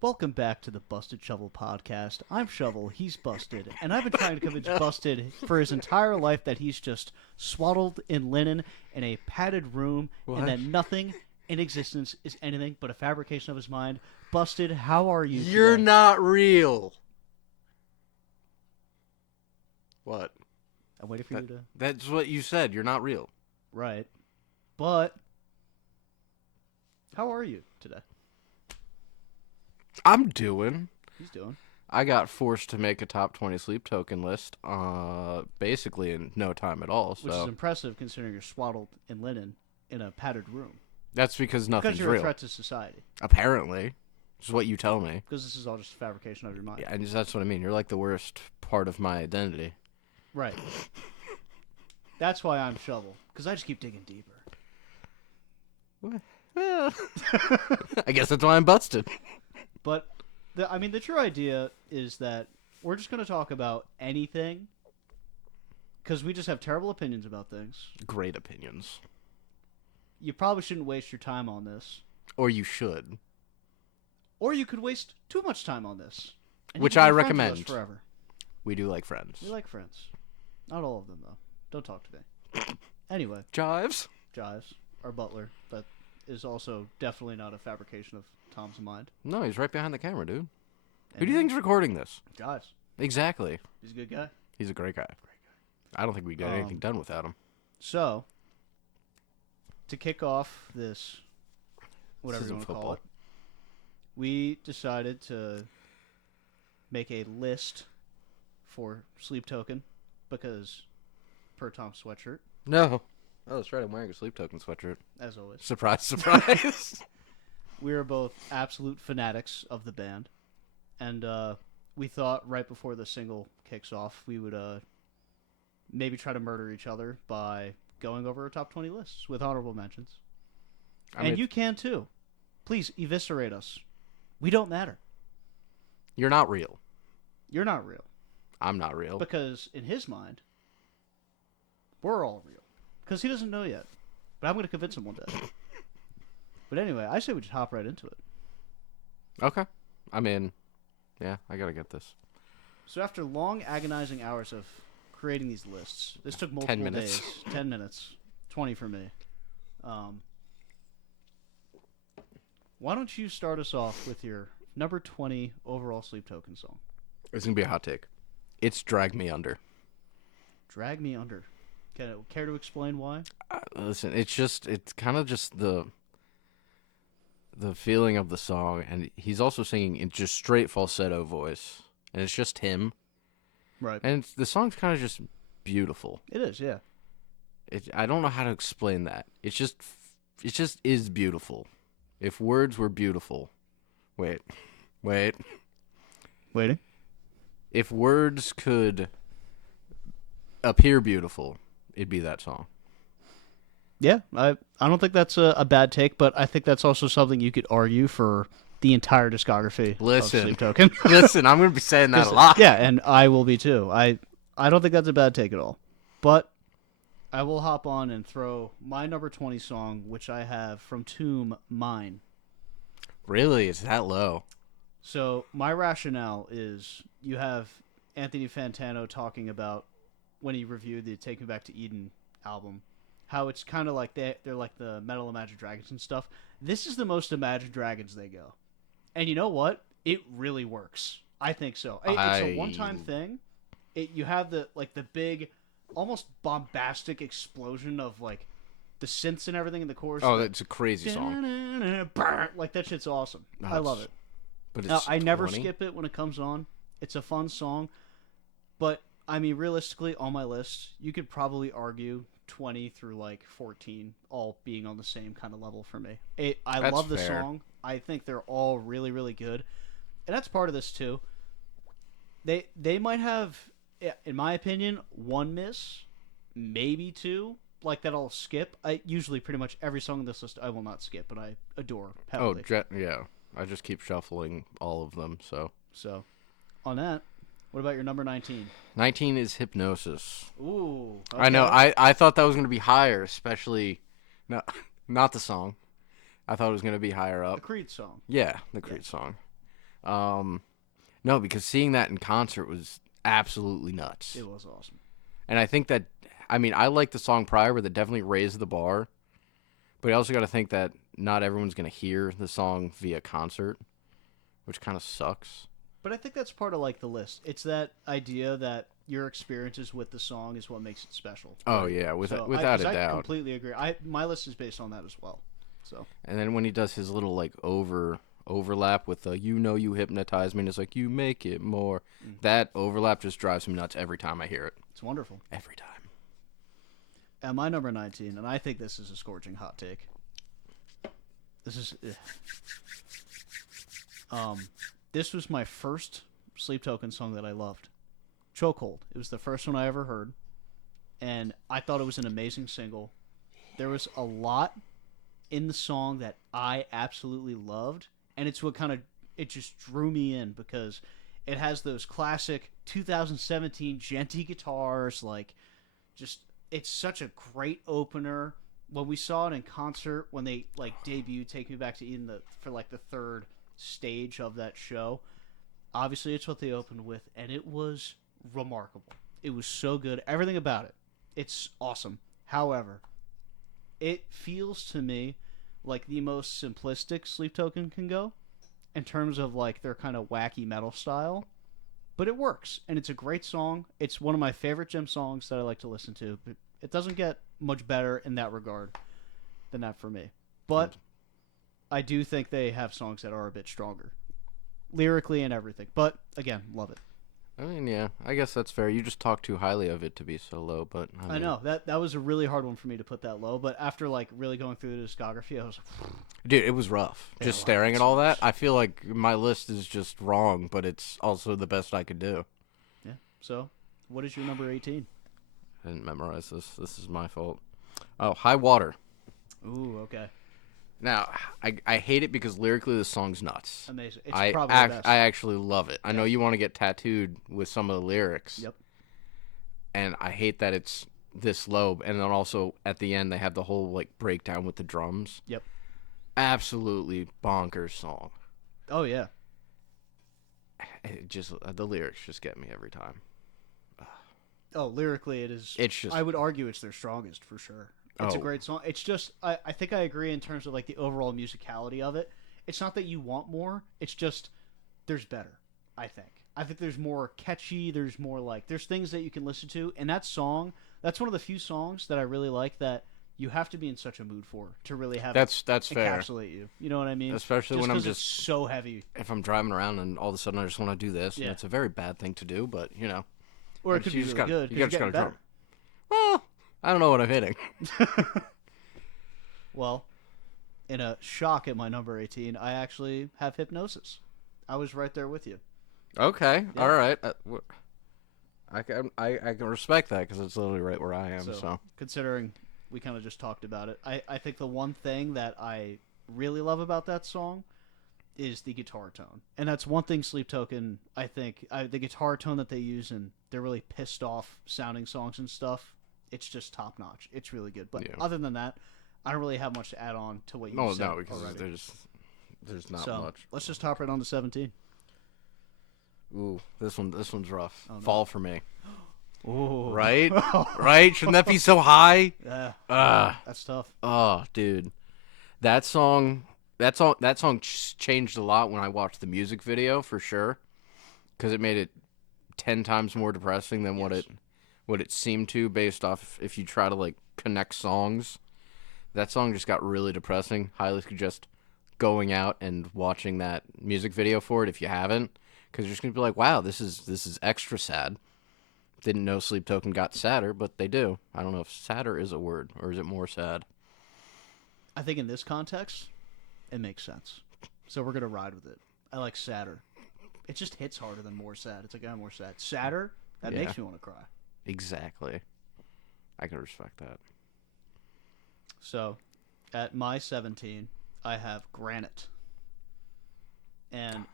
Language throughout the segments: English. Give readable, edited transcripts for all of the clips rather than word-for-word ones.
Welcome back to the Busted Shovel podcast. I'm Shovel, he's Busted, and I've been trying to convince Busted for his entire life that he's just swaddled in linen in a padded room What? and that nothing in existence is anything but a fabrication of his mind. Busted, how are you You're today? not real. What? I'm waiting for you to... That's what you said. You're not real. Right. But, how are you today? I'm doing. He's doing. I got forced to make a top 20 sleep token list, basically in no time at all. Which is So impressive considering you're swaddled in linen in a padded room. that's because nothing's Because you're a real. threat to society. Apparently, which is what you tell me. Because this is all just a fabrication of your mind. Yeah, and that's what I mean. You're like the worst part of my identity. Right. That's why I'm Shovel. Because I just keep digging deeper. Well, I guess that's why I'm busted. But, the true idea is that we're just going to talk about anything. Because we just have terrible opinions about things. Great opinions. You probably shouldn't waste your time on this. Or you should. Or you could waste too much time on this. And you Which could be I friends with recommend. us forever. We do like friends. We like friends. Not all of them, though. Don't talk to me. Anyway, Jives? Jives, our butler, that is also definitely not a fabrication of Tom's mind. No, he's right behind the camera, dude. Who And do you think's recording this? Jives. Exactly. He's a good guy. He's a great guy. I don't think we get anything done without him. So, to kick off this, whatever you isn't want to call football. it, we decided to make a list for Sleep Token because, per Tom's sweatshirt, No. Oh, that's right. I'm wearing a sleep token sweatshirt. as always, Surprise, surprise. we are both absolute fanatics of the band, and we thought right before the single kicks off, we would maybe try to murder each other by going over our top 20 lists with honorable mentions. And you can too. Please eviscerate us. We don't matter. You're not real. You're not real. I'm not real. Because in his mind, we're all real. Because he doesn't know yet. But I'm going to convince him one day. But anyway, I say we just hop right into it. Okay. I mean, yeah, I gotta get this. So after long agonizing hours of creating these lists, this took multiple 10 minutes. days. 10 minutes. 20 for me. Why don't you start us off with your number 20 overall Sleep Token song? It's gonna be a hot take. It's Drag Me Under. Drag Me Under. Care to explain why? Listen, it's kind of just the feeling of the song, and he's also singing in just straight falsetto voice, and it's just him, Right. and the song's kind of just beautiful. It is, yeah. I don't know how to explain that. It just is beautiful. If words were beautiful, wait, Waiting. if words could appear beautiful, it'd be that song. Yeah, I don't think that's a bad take, but I think that's also something you could argue for the entire discography Listen. of Sleep Token. Listen, I'm gonna be saying that a lot. Yeah, and I will be too. I don't think that's a bad take at all. But I will hop on and throw my number 20 song, which I have from Tomb, Mine. Really, it's that low. So my rationale is you have Anthony Fantano talking about when he reviewed the Take Me Back to Eden album, how it's kind of like they're like the Metal Imagine Dragons and stuff. This is the most Imagine Dragons they go. And you know what? It really works. I think so. It's a one-time thing. You have the big, almost bombastic explosion of like the synths and everything in the chorus. Oh, that's a crazy song. Like that shit's awesome. No, I love it. But Now, it's I never 20? skip it when it comes on. It's a fun song. But, I mean, realistically, on my list, you could probably argue 20 through, like, 14 all being on the same kind of level for me. I That's love the fair. song. I think they're all really, really good. And that's part of this, too. They might have, in my opinion, one miss, maybe two, like that I'll skip. Usually pretty much every song on this list I will not skip, but I adore Oh, heavily. yeah. I just keep shuffling all of them, so. So, on that, what about your number 19? 19 is Hypnosis. Ooh. I know. okay. I thought that was going to be higher, especially not the song. I thought it was going to be higher The up. Creed song. Yeah, the Creed song. No, because seeing that in concert was absolutely nuts. It was awesome. And I think that, I mean, I like the song prior, but it definitely raised the bar. But you also got to think that not everyone's going to hear the song via concert, which kind of sucks. But I think that's part of like the list. It's that idea that your experiences with the song is what makes it special. Oh, yeah, without a doubt. I completely agree. My list is based on that as well. So. And then when he does his little like overlap with the you hypnotize me, and it's like you make it more. That overlap just drives me nuts every time I hear it. It's wonderful. Every time. At my number 19, and I think this is a scorching hot take. This was my first Sleep Token song that I loved. Chokehold. It was the first one I ever heard, and I thought it was an amazing single. There was a lot in the song that I absolutely loved, and it's what it just drew me in because it has those classic 2017 Genty guitars, like just it's such a great opener. When we saw it in concert, when they like debuted "Take Me Back to Eden" for like the third stage of that show, obviously it's what they opened with, and it was remarkable. It was so good. Everything about it, it's awesome. However, it feels to me like the most simplistic Sleep Token can go in terms of like their kind of wacky metal style. But it works, and it's a great song. It's one of my favorite Jim songs that I like to listen to. But it doesn't get much better in that regard than that for me. But I do think they have songs that are a bit stronger, lyrically and everything. But again, love it. I mean, yeah, I guess that's fair. You just talk too highly of it to be so low, but I know that was a really hard one for me to put that low. But after like really going through the discography, I was like, dude, it was rough. Just staring at all that, I feel like my list is just wrong, but it's also the best I could do. Yeah. So, what is your number 18? I didn't memorize this. This is my fault. Oh, High Water. Ooh, okay. Now, I hate it because lyrically the song's nuts. Amazing. It's probably the best. I actually love it. I know you want to get tattooed with some of the lyrics. Yep. And I hate that it's this low. And then also at the end they have the whole like breakdown with the drums. Yep. Absolutely bonkers song. Oh yeah. It just the lyrics just get me every time. Oh, lyrically it is. It's just. I would argue it's their strongest for sure. It's a great song. It's just I think I agree in terms of like the overall musicality of it. It's not that you want more. It's just there's better. I think there's more catchy. There's more like there's things that you can listen to. And that song, that's one of the few songs that I really like that you have to be in such a mood for to really have that's fair. Encapsulate you. You know what I mean? Especially when I'm just it's so heavy. If I'm driving around and all of a sudden I just want to do this, and it's a very bad thing to do, but you know. Or it could be really good. You just gotta drum. Well, I don't know what I'm hitting. Well, in a shock at my number 18, I actually have Hypnosis. I was right there with you. Okay, yeah. All right. I can respect that because it's literally right where I am. So considering we kind of just talked about it, I think the one thing that I really love about that song is the guitar tone, and that's one thing Sleep Token. I think the guitar tone that they use in their really pissed off sounding songs and stuff. It's just top notch. It's really good. But other than that, I don't really have much to add on to what you said. No, because already. There's not much. Let's just hop right on to 17. Ooh, this one's rough. Oh, no. Fall for Me. Ooh. Right? Right? Shouldn't that be so high? Yeah. That's tough. Oh, dude. That song changed a lot when I watched the music video, for sure. Because it made it 10 times more depressing than what it seemed to, based off if you try to like connect songs. That song just got really depressing. Highly suggest going out and watching that music video for it if you haven't, because you're just gonna be like, wow, this is extra sad. Didn't know Sleep Token got sadder, but they do. I don't know if sadder is a word, or is it more sad? I think in this context, it makes sense. So we're gonna ride with it. I like sadder. It just hits harder than more sad. It's like, I'm more sad. Sadder, that makes me want to cry. Exactly. I can respect that. So, at my 17, I have Granite. And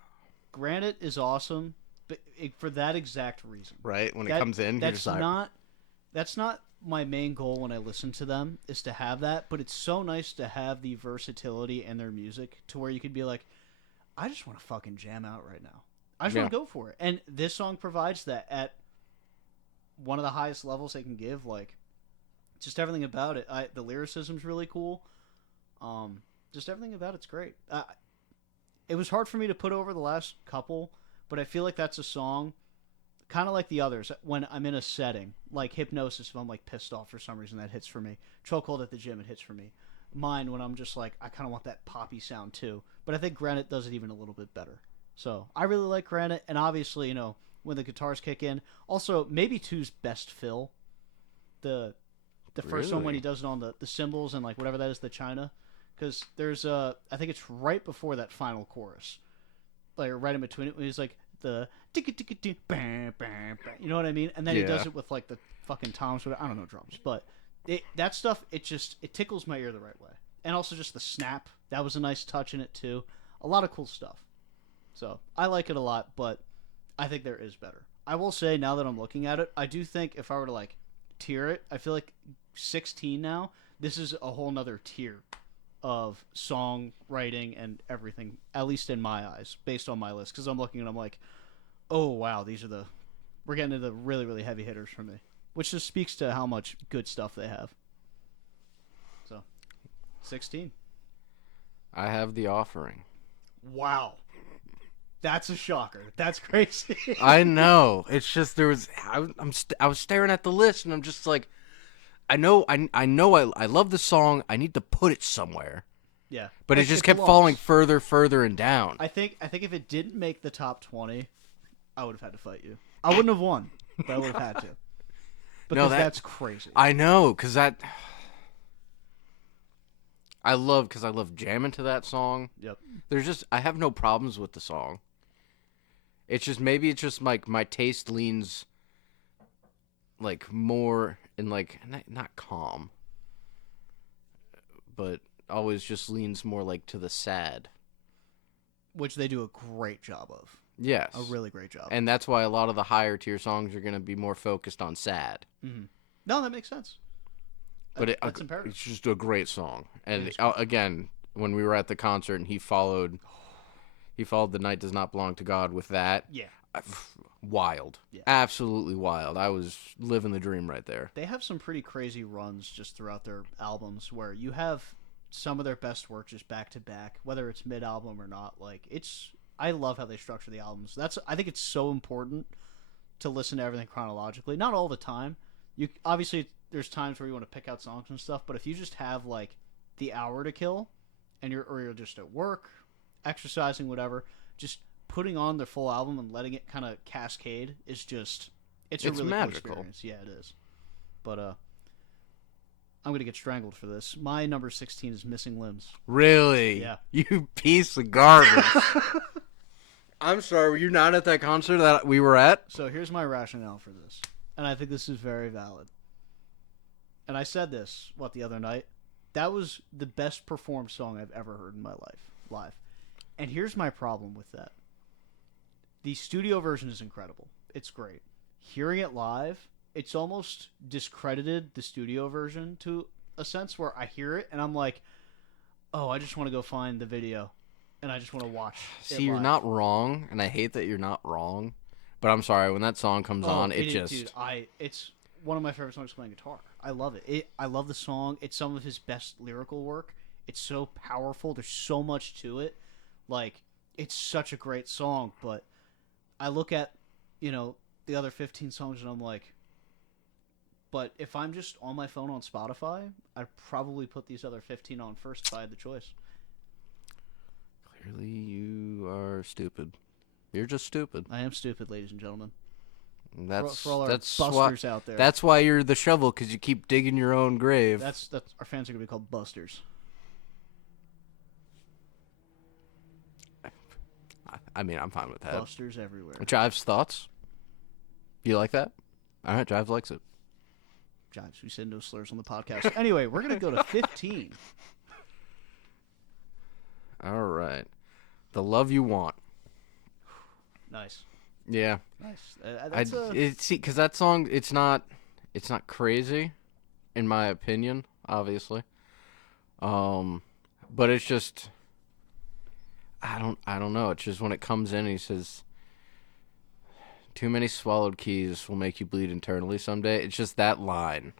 Granite is awesome, but for that exact reason. Right? When it comes in, that's not my main goal when I listen to them, is to have that, but it's so nice to have the versatility in their music to where you could be like, I just want to fucking jam out right now. I just Yeah. want to go for it. And this song provides that at one of the highest levels they can give. Like, just everything about it. The lyricism's really cool. Just everything about it's great. It was hard for me to put over the last couple, but I feel like that's a song, kind of like the others, when I'm in a setting. Like Hypnosis, if I'm like pissed off for some reason, that hits for me. Chokehold at the gym, it hits for me. Mine, when I'm just like, I kind of want that poppy sound too. But I think Granite does it even a little bit better. So I really like Granite, and obviously, when the guitars kick in. Also, maybe two's best fill. The first one when Really? he does it on the cymbals and like whatever that is, the China. Because there's I think it's right before that final chorus, like right in between it, when he's like the bam bam bam, you know what I mean? And then he Yeah. does it with like the fucking toms. I don't know drums, but that stuff it tickles my ear the right way. And also just the snap, that was a nice touch in it too. A lot of cool stuff. So I like it a lot, but I think there is better. I will say, now that I'm looking at it, I do think if I were to like tier it, I feel like 16 now. This is a whole nother tier of song writing and everything, at least in my eyes, based on my list. Because I'm looking and I'm like, oh wow, we're getting into the really, really heavy hitters for me, which just speaks to how much good stuff they have. So, 16. I have The Offering. Wow, that's a shocker. That's crazy. I know. It's just I was staring at the list and I'm just like, I know I love the song. I need to put it somewhere. Yeah, But it just kept falling further and down. I think if it didn't make the top 20, I would have had to fight you. I wouldn't have won, but I would have had to. Because that's crazy. I know, because I love jamming to that song. Yep. I have no problems with the song. Maybe it's just like my taste leans like more in like not calm, but always just leans more like to the sad. Which they do a great job of. Yes. A really great job. And that's why a lot of the higher tier songs are going to be more focused on sad. Mm-hmm. No, that makes sense. But That's imperative. it's just a great song. And It is great. again, when we were at the concert and he followed The Night Does Not Belong to God with that. Yeah. Wild. Yeah. Absolutely wild. I was living the dream right there. They have some pretty crazy runs just throughout their albums where you have some of their best work just back to back, whether it's mid album or not. Like, I love how they structure the albums. I think it's so important to listen to everything chronologically. Not all the time. You obviously, there's times where you want to pick out songs and stuff, but if you just have like the hour to kill and you're just at work, exercising, whatever, just putting on their full album and letting it kind of cascade is just it's a really magical. cool experience. Yeah, it is. But I'm gonna get strangled for this. My number 16 is Missing Limbs. Really? Yeah. You piece of garbage. I'm sorry, were you not at that concert that we were at? So here's my rationale for this, and I think this is very valid. And I said this the other night. That was the best performed song I've ever heard in my life, live. And here's my problem with that. The studio version is incredible. It's great. Hearing it live, it's almost discredited the studio version to a sense where I hear it and I'm like, oh, I just want to go find the video and I just want to watch it See, you're live. not wrong, and I hate that you're not wrong. But I'm sorry, when that song comes on, Dude, it's one of my favorite songs playing guitar. I love it. I love the song. It's some of his best lyrical work. It's so powerful. There's so much to it. Like, it's such a great song, but I look at, the other 15 songs and I'm like, but if I'm just on my phone on Spotify, I'd probably put these other 15 on first if I had the choice. Clearly, you are stupid. You're just stupid. I am stupid, ladies and gentlemen. That's for all our that's busters why, out there. That's why you're the shovel, because you keep digging your own grave. That's our fans are gonna be called busters. I mean, I'm fine with that. Busters everywhere. Jive's thoughts? You like that? All right, Jive likes it. Jives, we said no slurs on the podcast. Anyway, we're gonna go to 15. All right, The Love You Want. Nice. Yeah, Nice. see, because that song, it's not crazy, in my opinion, obviously. But it's just, I don't know. It's just when it comes in, he says, "Too many swallowed keys will make you bleed internally someday." It's just that line.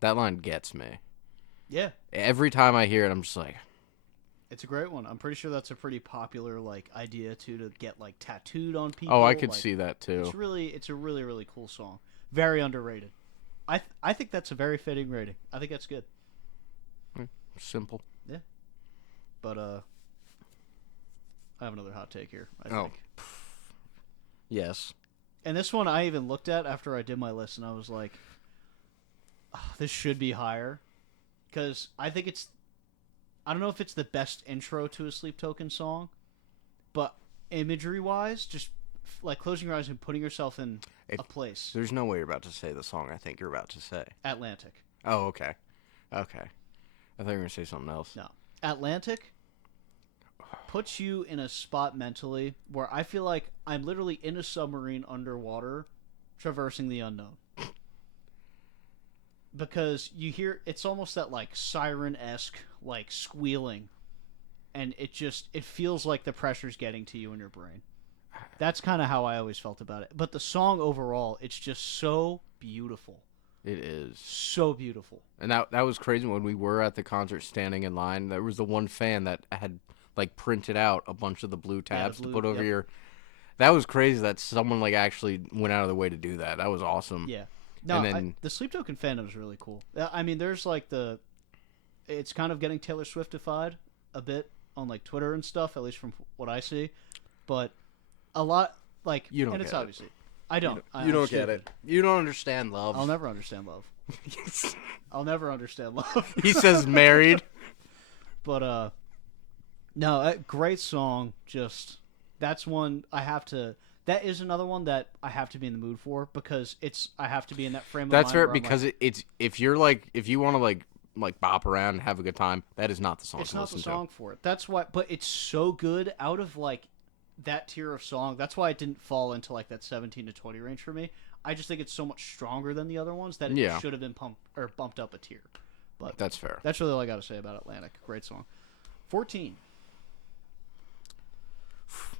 That line gets me. Yeah, Every time I hear it, I'm just like, it's a great one. I'm pretty sure that's a pretty popular like idea too to get like tattooed on people. "Oh, I could like, see that too." it's a really really cool song. Very underrated. I think that's a very fitting rating. I think that's good. Simple. Yeah. But I have another hot take here. I Oh. think. Yes. And this one I even looked at after I did my list, and I was like, "Oh, this should be higher," because I think it's. I don't know if it's the best intro to a Sleep Token song, but imagery wise, just like closing your eyes and putting yourself in a place. There's no way you're about to say the song I think you're about to say. Atlantic. Oh, okay. Okay. I thought you were going to say something else. No. Atlantic puts you in a spot mentally where I feel like I'm literally in a submarine underwater traversing the unknown. Because you hear it's almost that like siren-esque like squealing, and it feels like the pressure's getting to you in your brain. That's kind of how I always felt about it. But the song overall, it's just so beautiful. It is. So beautiful. And that was crazy when we were at the concert standing in line. There was the one fan that had like printed out a bunch of the blue tabs blue, to put over yep. your. That was crazy that someone like actually went out of the way to do that. That was awesome. Yeah. No, And then- the Sleep Token fandom is really cool. I mean, there's like it's kind of getting Taylor Swiftified a bit on like Twitter and stuff, at least from what I see. But a lot like You don't and it's get it. obviously I don't. You don't get it. You don't understand love. I'll never understand love. I'll never understand love. He says married. But no, great song. Just that's one I have to. That is another one that I have to be in the mood for because I have to be in that frame of mind. That's fair where I'm because like, it's if you're like if you want to like bop around and have a good time, that is not the song it's to not the listen song for it. That's why, but it's so good out of like that tier of song. That's why it didn't fall into like that 17 to 20 range for me. I just think it's so much stronger than the other ones that it Yeah. should have been bumped up a tier. But to. That's fair. that's really all I got to say about Atlantic. Great song. 14.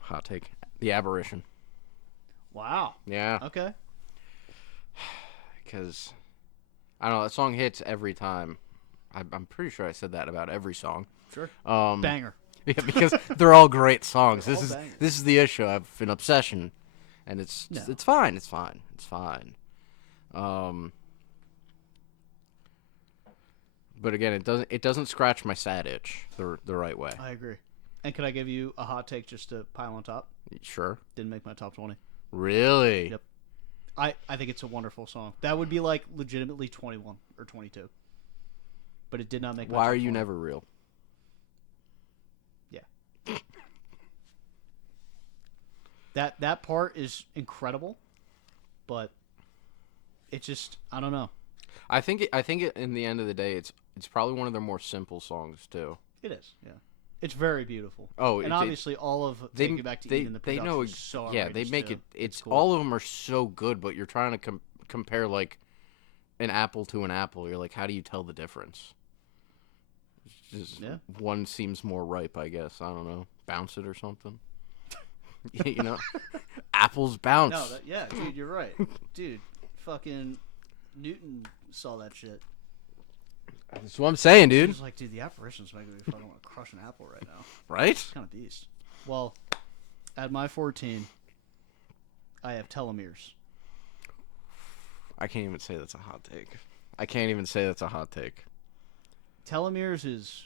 Hot take. The Aberration. Wow. Yeah, Okay. because I don't know that song hits every time. I'm pretty sure I said that about every song. Sure. Um, Banger. yeah, because they're all great songs. They're This all is bangers. this is the issue. I have an obsession, and it's No. it's fine. It's fine. It's fine. But again, it doesn't scratch my sad itch the right way. I agree. And could I give you a hot take just to pile on top? Sure. Didn't make my top 20. Really? Yep. I think it's a wonderful song. That would be like legitimately 21 or 22. But it did not make my Why top are you 20. never real? That part is incredible, but it just I don't know. I think in the end of the day, it's probably one of their more simple songs too. It is, yeah. It's very beautiful. Oh, And obviously all of they Take You Back to they, Eden, the they production know is so yeah they outrageous, make too. it. It's cool. all of them are so good, but you're trying to compare like an apple to an apple. You're like, how do you tell the difference? It's just, Yeah. one seems more ripe, I guess. I don't know. Bounce it or something. You know, apples bounce. No, yeah, dude, you're right. Dude, fucking Newton saw that shit. That's what I'm saying, He dude. was like, dude, the apparition's making me fucking want to crush an apple right now. Right? It's kind of beast. Well, at my 14, I have Telomeres. I can't even say that's a hot take. I can't even say that's a hot take. Telomeres is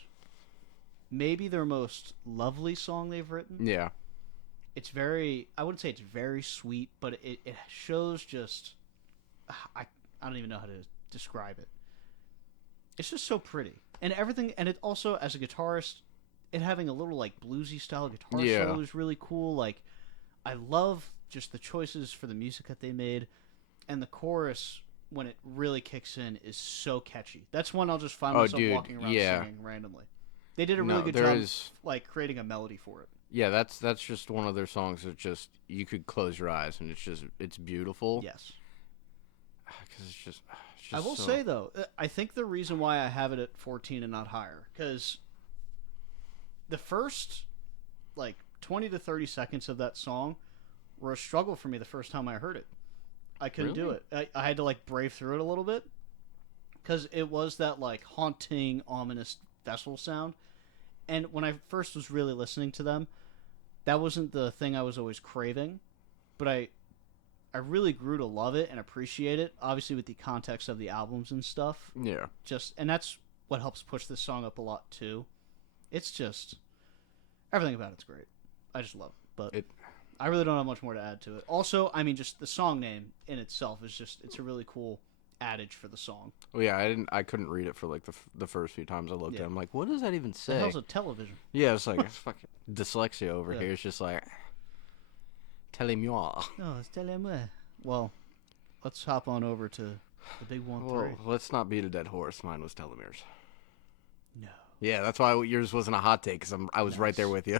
maybe their most lovely song they've written. Yeah. It's very, I wouldn't say it's very sweet, but it shows just, I don't even know how to describe it. It's just so pretty. And everything, and it also, as a guitarist, it having a little, like, bluesy style guitar Yeah. solo is really cool. Like, I love just the choices for the music that they made. And the chorus, when it really kicks in, is so catchy. That's one I'll just find Oh, myself dude, walking around yeah. singing randomly. They did a No, really good there job, is- like, creating a melody for it. Yeah, that's just one of their songs that just you could close your eyes and it's beautiful. Yes. Because it's just I will say though, I think the reason why I have it at 14 and not higher, because the first like 20 to 30 seconds of that song were a struggle for me the first time I heard it. I couldn't do Really? it. I had to like brave through it a little bit because it was that like haunting, ominous vessel sound. And when I first was really listening to them, that wasn't the thing I was always craving. But I really grew to love it and appreciate it. Obviously, with the context of the albums and stuff. Yeah. And that's what helps push this song up a lot too. It's just everything about it's great. I just love it. But I really don't have much more to add to it. Also, I mean, just the song name in itself is it's a really cool adage for the song. Well, yeah, I couldn't read it for like the first few times I looked at it. I'm like, what does that even say? The hell's a television? Yeah, it's like it's fucking dyslexia over Yeah. here. It's just like tell-moi. Oh, it's tell-moi. Well, let's hop on over to the big 1-3. Well, let's not beat a dead horse. Mine was Telomeres. No. Yeah, that's why yours wasn't a hot take, because I was right there with you.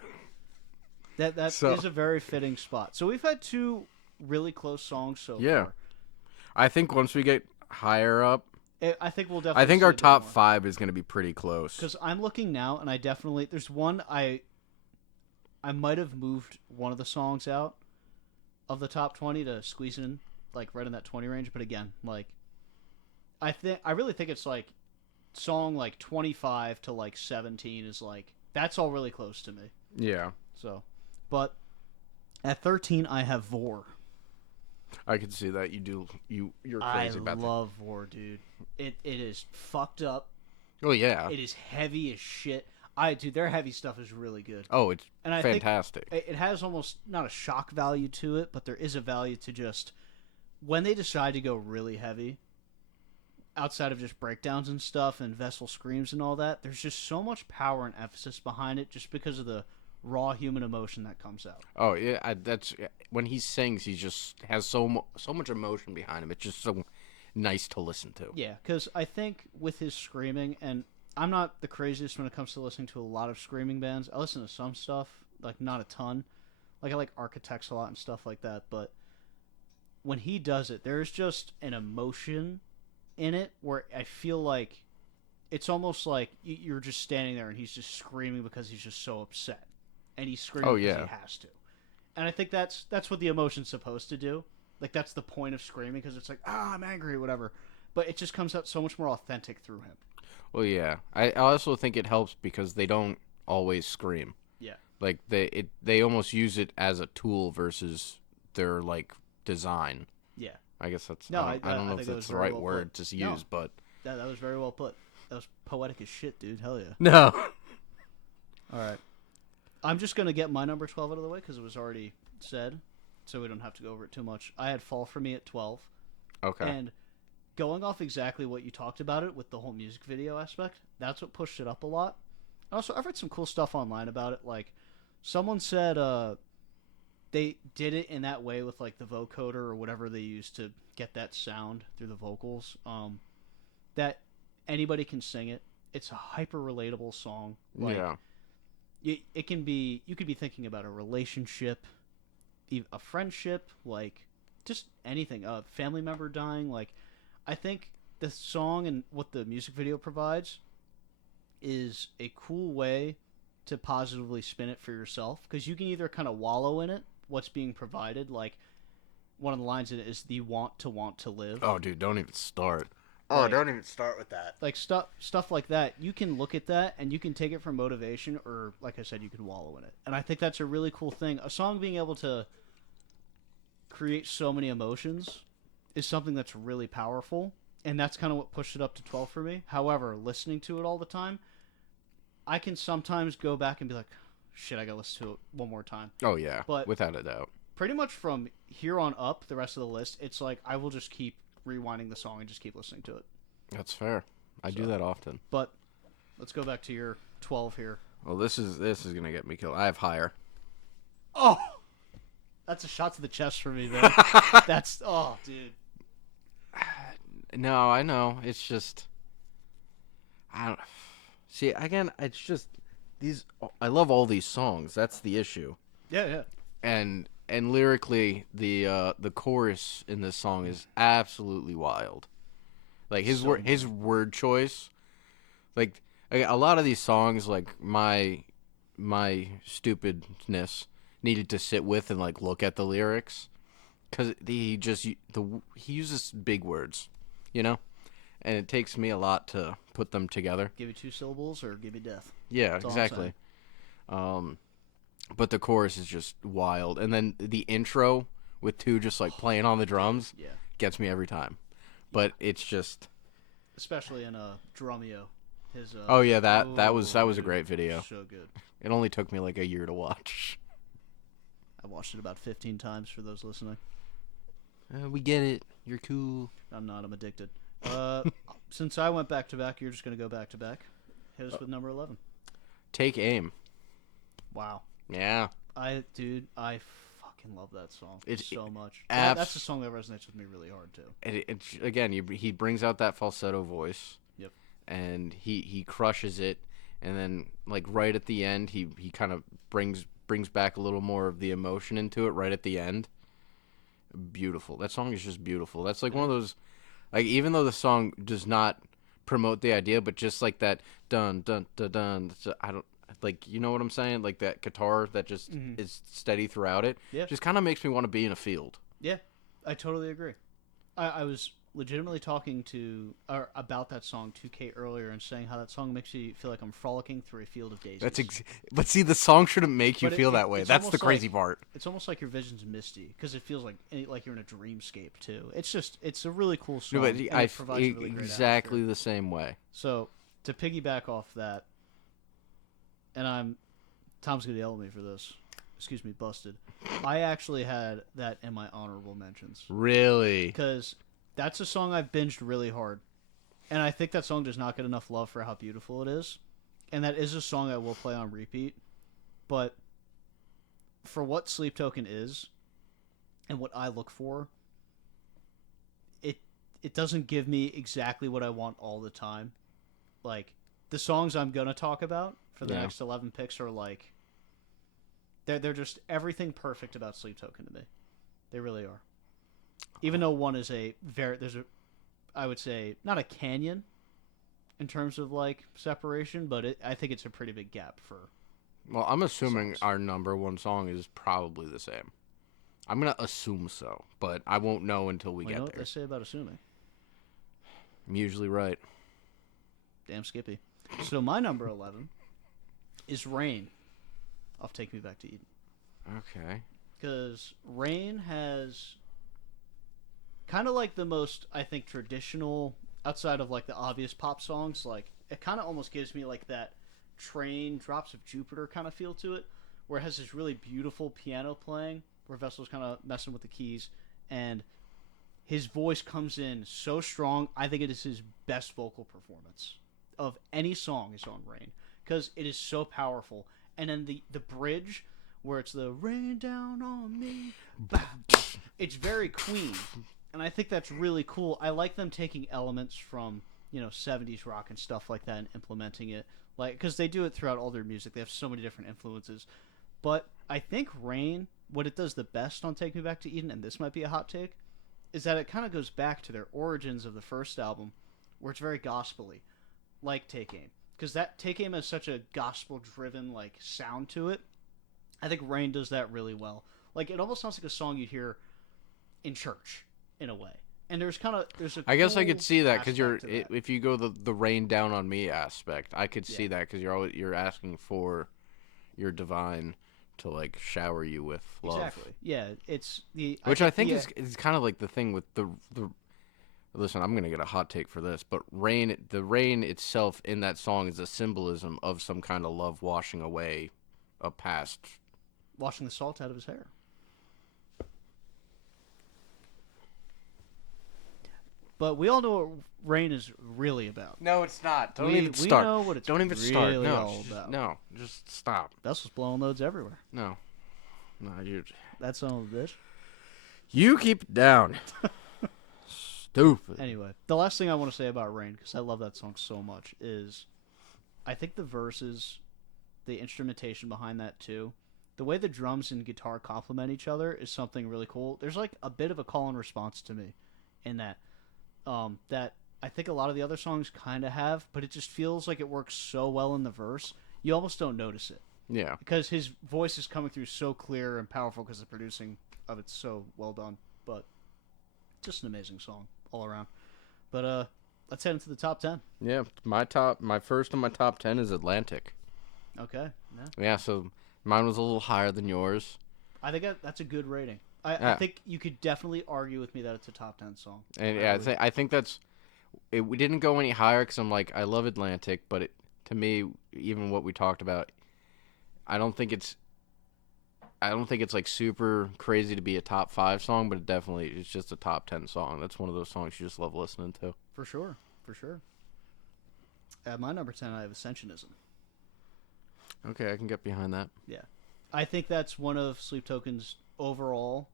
That is a very fitting spot. So we've had two really close songs so far. I think once we get higher up, I think we'll definitely. I think see our a bit top more. 5 is going to be pretty close. Because I'm looking now, and there's one I might have moved one of the songs out of the top 20 to squeeze in like right in that 20 range. But again, like I really think it's like song like 25 to like 17 is like that's all really close to me. Yeah, So, but at 13 I have Vor. I can see that you're crazy about I love Vor, dude. It is fucked up. that. Oh yeah. It is heavy as shit. Dude, their heavy stuff is really good. Oh, it's And I fantastic. think it has almost not a shock value to it, but there is a value to just when they decide to go really heavy, outside of just breakdowns and stuff and vessel screams and all that, there's just so much power and emphasis behind it just because of the raw human emotion that comes out. Oh yeah, that's when he sings. He just has so much emotion behind him. It's just so nice to listen to. Yeah, because I think with his screaming, and I'm not the craziest when it comes to listening to a lot of screaming bands. I listen to some stuff, like not a ton. Like I like Architects a lot and stuff like that, but when he does it, there's just an emotion in it where I feel like it's almost like you're just standing there and he's just screaming because he's just so upset. And he's screaming because he has to. And I think that's what the emotion's supposed to do. Like, that's the point of screaming, because it's like, I'm angry, or whatever. But it just comes out so much more authentic through him. Well, yeah. I also think it helps because they don't always scream. Yeah. Like, they almost use it as a tool versus their, like, design. Yeah. I guess that's... No, I don't know think if that that's was the very right well word put. to No. use, but... That was very well put. That was poetic as shit, dude. Hell yeah. No. All right. I'm just going to get my number 12 out of the way, because it was already said, so we don't have to go over it too much. I had Fall For Me at 12. Okay. And going off exactly what you talked about it with the whole music video aspect, that's what pushed it up a lot. Also, I've read some cool stuff online about it. Like, someone said they did it in that way with, like, the vocoder or whatever they used to get that sound through the vocals. That anybody can sing it. It's a hyper relatable song. Like, yeah. it can be, you could be thinking about a relationship, a friendship, like just anything, a family member dying. Like, I think the song and what the music video provides is a cool way to positively spin it for yourself, because you can either kind of wallow in it, what's being provided. Like, one of the lines in it is the want to live. Oh, dude, don't even start. Oh, Oh, don't even start with that. Like stuff like that, you can look at that and you can take it for motivation, or like I said, you can wallow in it. And I think that's a really cool thing. A song being able to create so many emotions is something that's really powerful, and that's kind of what pushed it up to 12 for me. However, listening to it all the time, I can sometimes go back and be like, shit, I gotta listen to it one more time. Oh, yeah, But- without a doubt. Pretty much from here on up, the rest of the list, it's like I will just keep rewinding the song and just keep listening to it. That's fair. I do So- that often. But let's go back to your 12 here. Well, this is gonna get me killed. I have Higher. Oh, that's a shot to the chest for me, man. That's dude. No, I know. It's just I don't see again. It's just these. I love all these songs. That's the issue. Yeah. And lyrically, the chorus in this song is absolutely wild. Like his So his word choice, like a lot of these songs, like my stupidness needed to sit with and like look at the lyrics, because he uses big words, you know, and it takes me a lot to put them together. Give you 2 syllables or give you death. Yeah, That's all I'm exactly. But the chorus is just wild, and then the intro with two just like playing on the drums Yeah. gets me every time. But it's just, Especially in Drumeo. His oh yeah, that was a dude, great video. So good. It only took me like a year to watch. I watched it about 15 times for those listening. We get it. You're cool. I'm not. I'm addicted. Since I went back to back, you're just gonna go back to back. Hit us with number 11. Take aim. Wow. Yeah. I fucking love that song so much. Abs- That's a song that resonates with me really hard too. Again, he brings out that falsetto voice. Yep. And he crushes it, and then like right at the end, he kind of brings back a little more of the emotion into it right at the end. Beautiful. That song is just beautiful. That's like one of those, like, even though the song does not promote the idea, but just like that dun dun dun dun. I don't like, you know what I'm saying? Like that guitar that just is steady throughout it. Yeah. Just kind of makes me want to be in a field. Yeah, I totally agree. I was legitimately talking about that song to Kate earlier and saying how that song makes you feel like I'm frolicking through a field of daisies. But see, the song shouldn't make you But feel that way. it's That's the almost crazy like- part. It's almost like your vision's misty because it feels like you're in a dreamscape too. It's a really cool song. No, but and I it provides a really great exactly atmosphere. the same way. So to piggyback off that, and Tom's gonna yell at me for this. Excuse me, busted. I actually had that in my honorable mentions Really? because that's a song I've binged really hard, and I think that song does not get enough love for how beautiful it is, and that is a song I will play on repeat. But for what Sleep Token is, and what I look for, it doesn't give me exactly what I want all the time. Like the songs I'm gonna talk about for the next 11 picks are like they're just everything perfect about Sleep Token to me. They really are. Even though one is I would say not a canyon in terms of like separation, but I think it's a pretty big gap for. Well, I'm assuming songs. our number one song is probably the same. I'm gonna assume so, but I won't know until we You know get what there. they say about assuming? I'm usually right. Damn Skippy. So my number 11 is Rain. Off Take Me Back to Eden. Okay. Because Rain has kind of like the most, I think, traditional, outside of like the obvious pop songs, like it kind of almost gives me like that Train, Drops of Jupiter kind of feel to it, where it has this really beautiful piano playing, where Vessel's kind of messing with the keys, and his voice comes in so strong. I think it is his best vocal performance of any song is on Rain, because it is so powerful. And then the bridge, where it's the rain down on me, bah, bah, it's very Queen, and I think that's really cool. I like them taking elements from 70s rock and stuff like that and implementing it, like because they do it throughout all their music. They have so many different influences, but I think Rain, what it does the best on Take Me Back to Eden, and this might be a hot take, is that it kind of goes back to their origins of the first album, where it's very gospel-y, like Take Aim. Because that Take Aim has such a gospel-driven like sound to it. I think Rain does that really well. Like it almost sounds like a song you'd hear in church in a way. And there's a. I guess I could cool see that because aspect to that. if you go the rain down on me aspect, I could see that because you're asking for your divine to like shower you with love. Exactly. Yeah, it's the Which I think is kind of like the thing with the. Listen, I'm gonna get a hot take for this, but the rain itself in that song is a symbolism of some kind of love washing away a past. washing the salt out of his hair. But we all know what Rain is really about. No, it's not. Don't we even start. know what it's Don't even start. really No, all about. no, just stop. Vessel's blowing loads everywhere. No, you. That's son of a bitch. You keep it down. Stupid. Anyway, the last thing I want to say about Rain, because I love that song so much, is I think the verses, the instrumentation behind that too, the way the drums and guitar complement each other is something really cool. There's like a bit of a call and response to me in that. That I think a lot of the other songs kind of have, but it just feels like it works so well in the verse, you almost don't notice it. Yeah. because his voice is coming through so clear and powerful because the producing of it's so well done. But just an amazing song all around. But let's head into the top 10. Yeah. My first on my top 10 is Atlantic. Okay. Yeah. Yeah. So mine was a little higher than yours. I think that's a good rating. I think you could definitely argue with me that it's a top 10 song. And yeah, I think that's it. We didn't go any higher because I'm like, I love Atlantic, but to me, even what we talked about, I don't think it's like super crazy to be a top 5 song, but it's just a top 10 song. That's one of those songs you just love listening to. For sure. At my number 10, I have Ascensionism. Okay, I can get behind that. Yeah. I think that's one of Sleep Token's overall,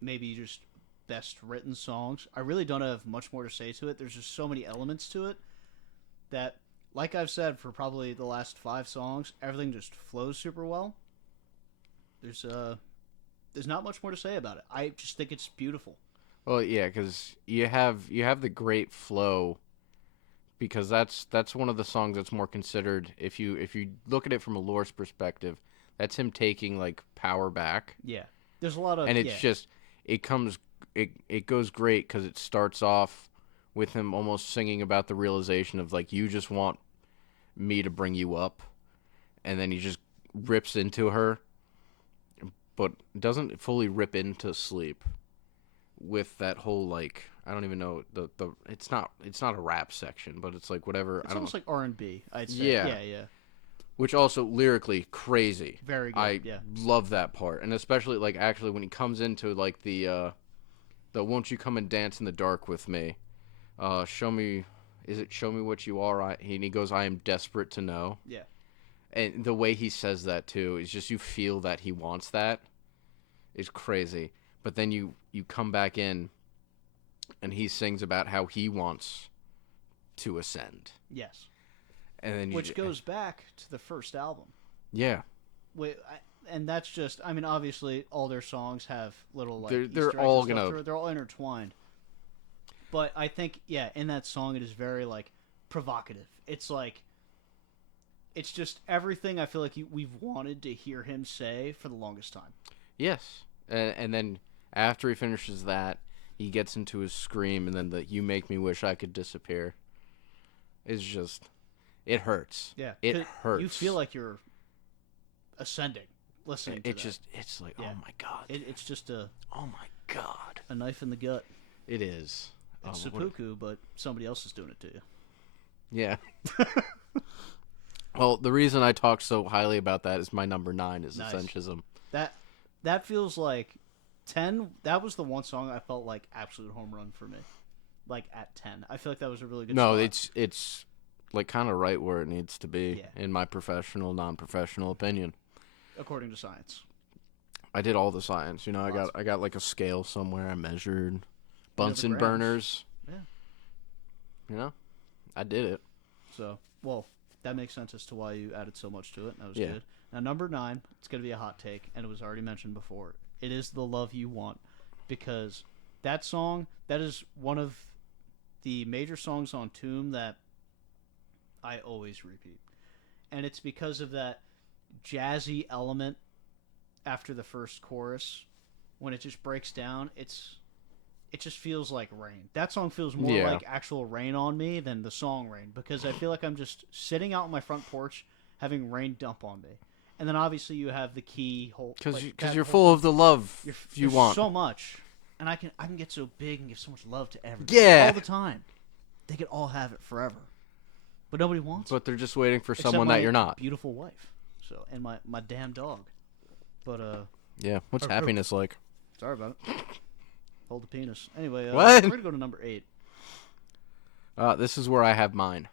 maybe just best written songs. I really don't have much more to say to it. There's just so many elements to it that, like I've said for probably the last 5 songs, everything just flows super well. There's not much more to say about it. I just think it's beautiful. Well, yeah, because you have the great flow, because that's one of the songs that's more considered. If you look at it from a Lor's perspective, that's him taking like power back. Yeah, there's a lot of, and it's just it goes great because it starts off with him almost singing about the realization of like, you just want me to bring you up, and then he just rips into her, but doesn't fully rip into sleep with that whole like, I don't even know the it's not a rap section, but it's like whatever. It's almost like R&B, I'd say. Yeah. Which also lyrically crazy. Very good. I love that part, and especially like actually when he comes into like the "Won't you come and dance in the dark with me?" Show me what you are? And he goes, "I am desperate to know." Yeah. And the way he says that too is just, you feel that he wants that. It's crazy. But then you come back in, and he sings about how he wants to ascend. Yes. And then which goes back to the first album. Yeah. And that's just, I mean, obviously all their songs have little like they're all they're all intertwined. But I think, yeah, in that song it is very like provocative. It's like, it's just everything I feel like we've wanted to hear him say for the longest time. Yes. And then after he finishes that, he gets into his scream, and then the "You make me wish I could disappear." It's just, it hurts. Yeah. It hurts. You feel like you're ascending listening to that. It's like, oh my God. It's just oh my God. a knife in the gut. It is. It's seppuku, but somebody else is doing it to you. Yeah. Well, the reason I talk so highly about that is my number 9 is Ascensionism. That feels like 10. That was the one song I felt like absolute home run for me. Like at 10, I feel like that was a really good. No, spot. it's like kind of right where it needs to be, in my professional, non-professional opinion. According to science. I did all the science. You know, I got like a scale somewhere. I measured Bunsen burners. Yeah. You know, I did it. So, well, that makes sense as to why you added so much to it. That was good. Now, number 9, it's going to be a hot take, and it was already mentioned before. It is The Love You Want, because that song, that is one of the major songs on Tomb that I always repeat. And it's because of that jazzy element after the first chorus. When it just breaks down, it just feels like rain. That song feels more like actual rain on me than the song Rain, because I feel like I'm just sitting out on my front porch having rain dump on me. And then obviously you have the key whole, because you're full of the love you want so much, and I can get so big and give so much love to everyone all the time. They could all have it forever, but nobody wants it. But they're just waiting for someone that you're not. Beautiful wife, so, and my damn dog. But yeah, what's happiness like? Sorry about it. Hold the penis. Anyway, what? We're gonna go to number 8. This is where I have mine.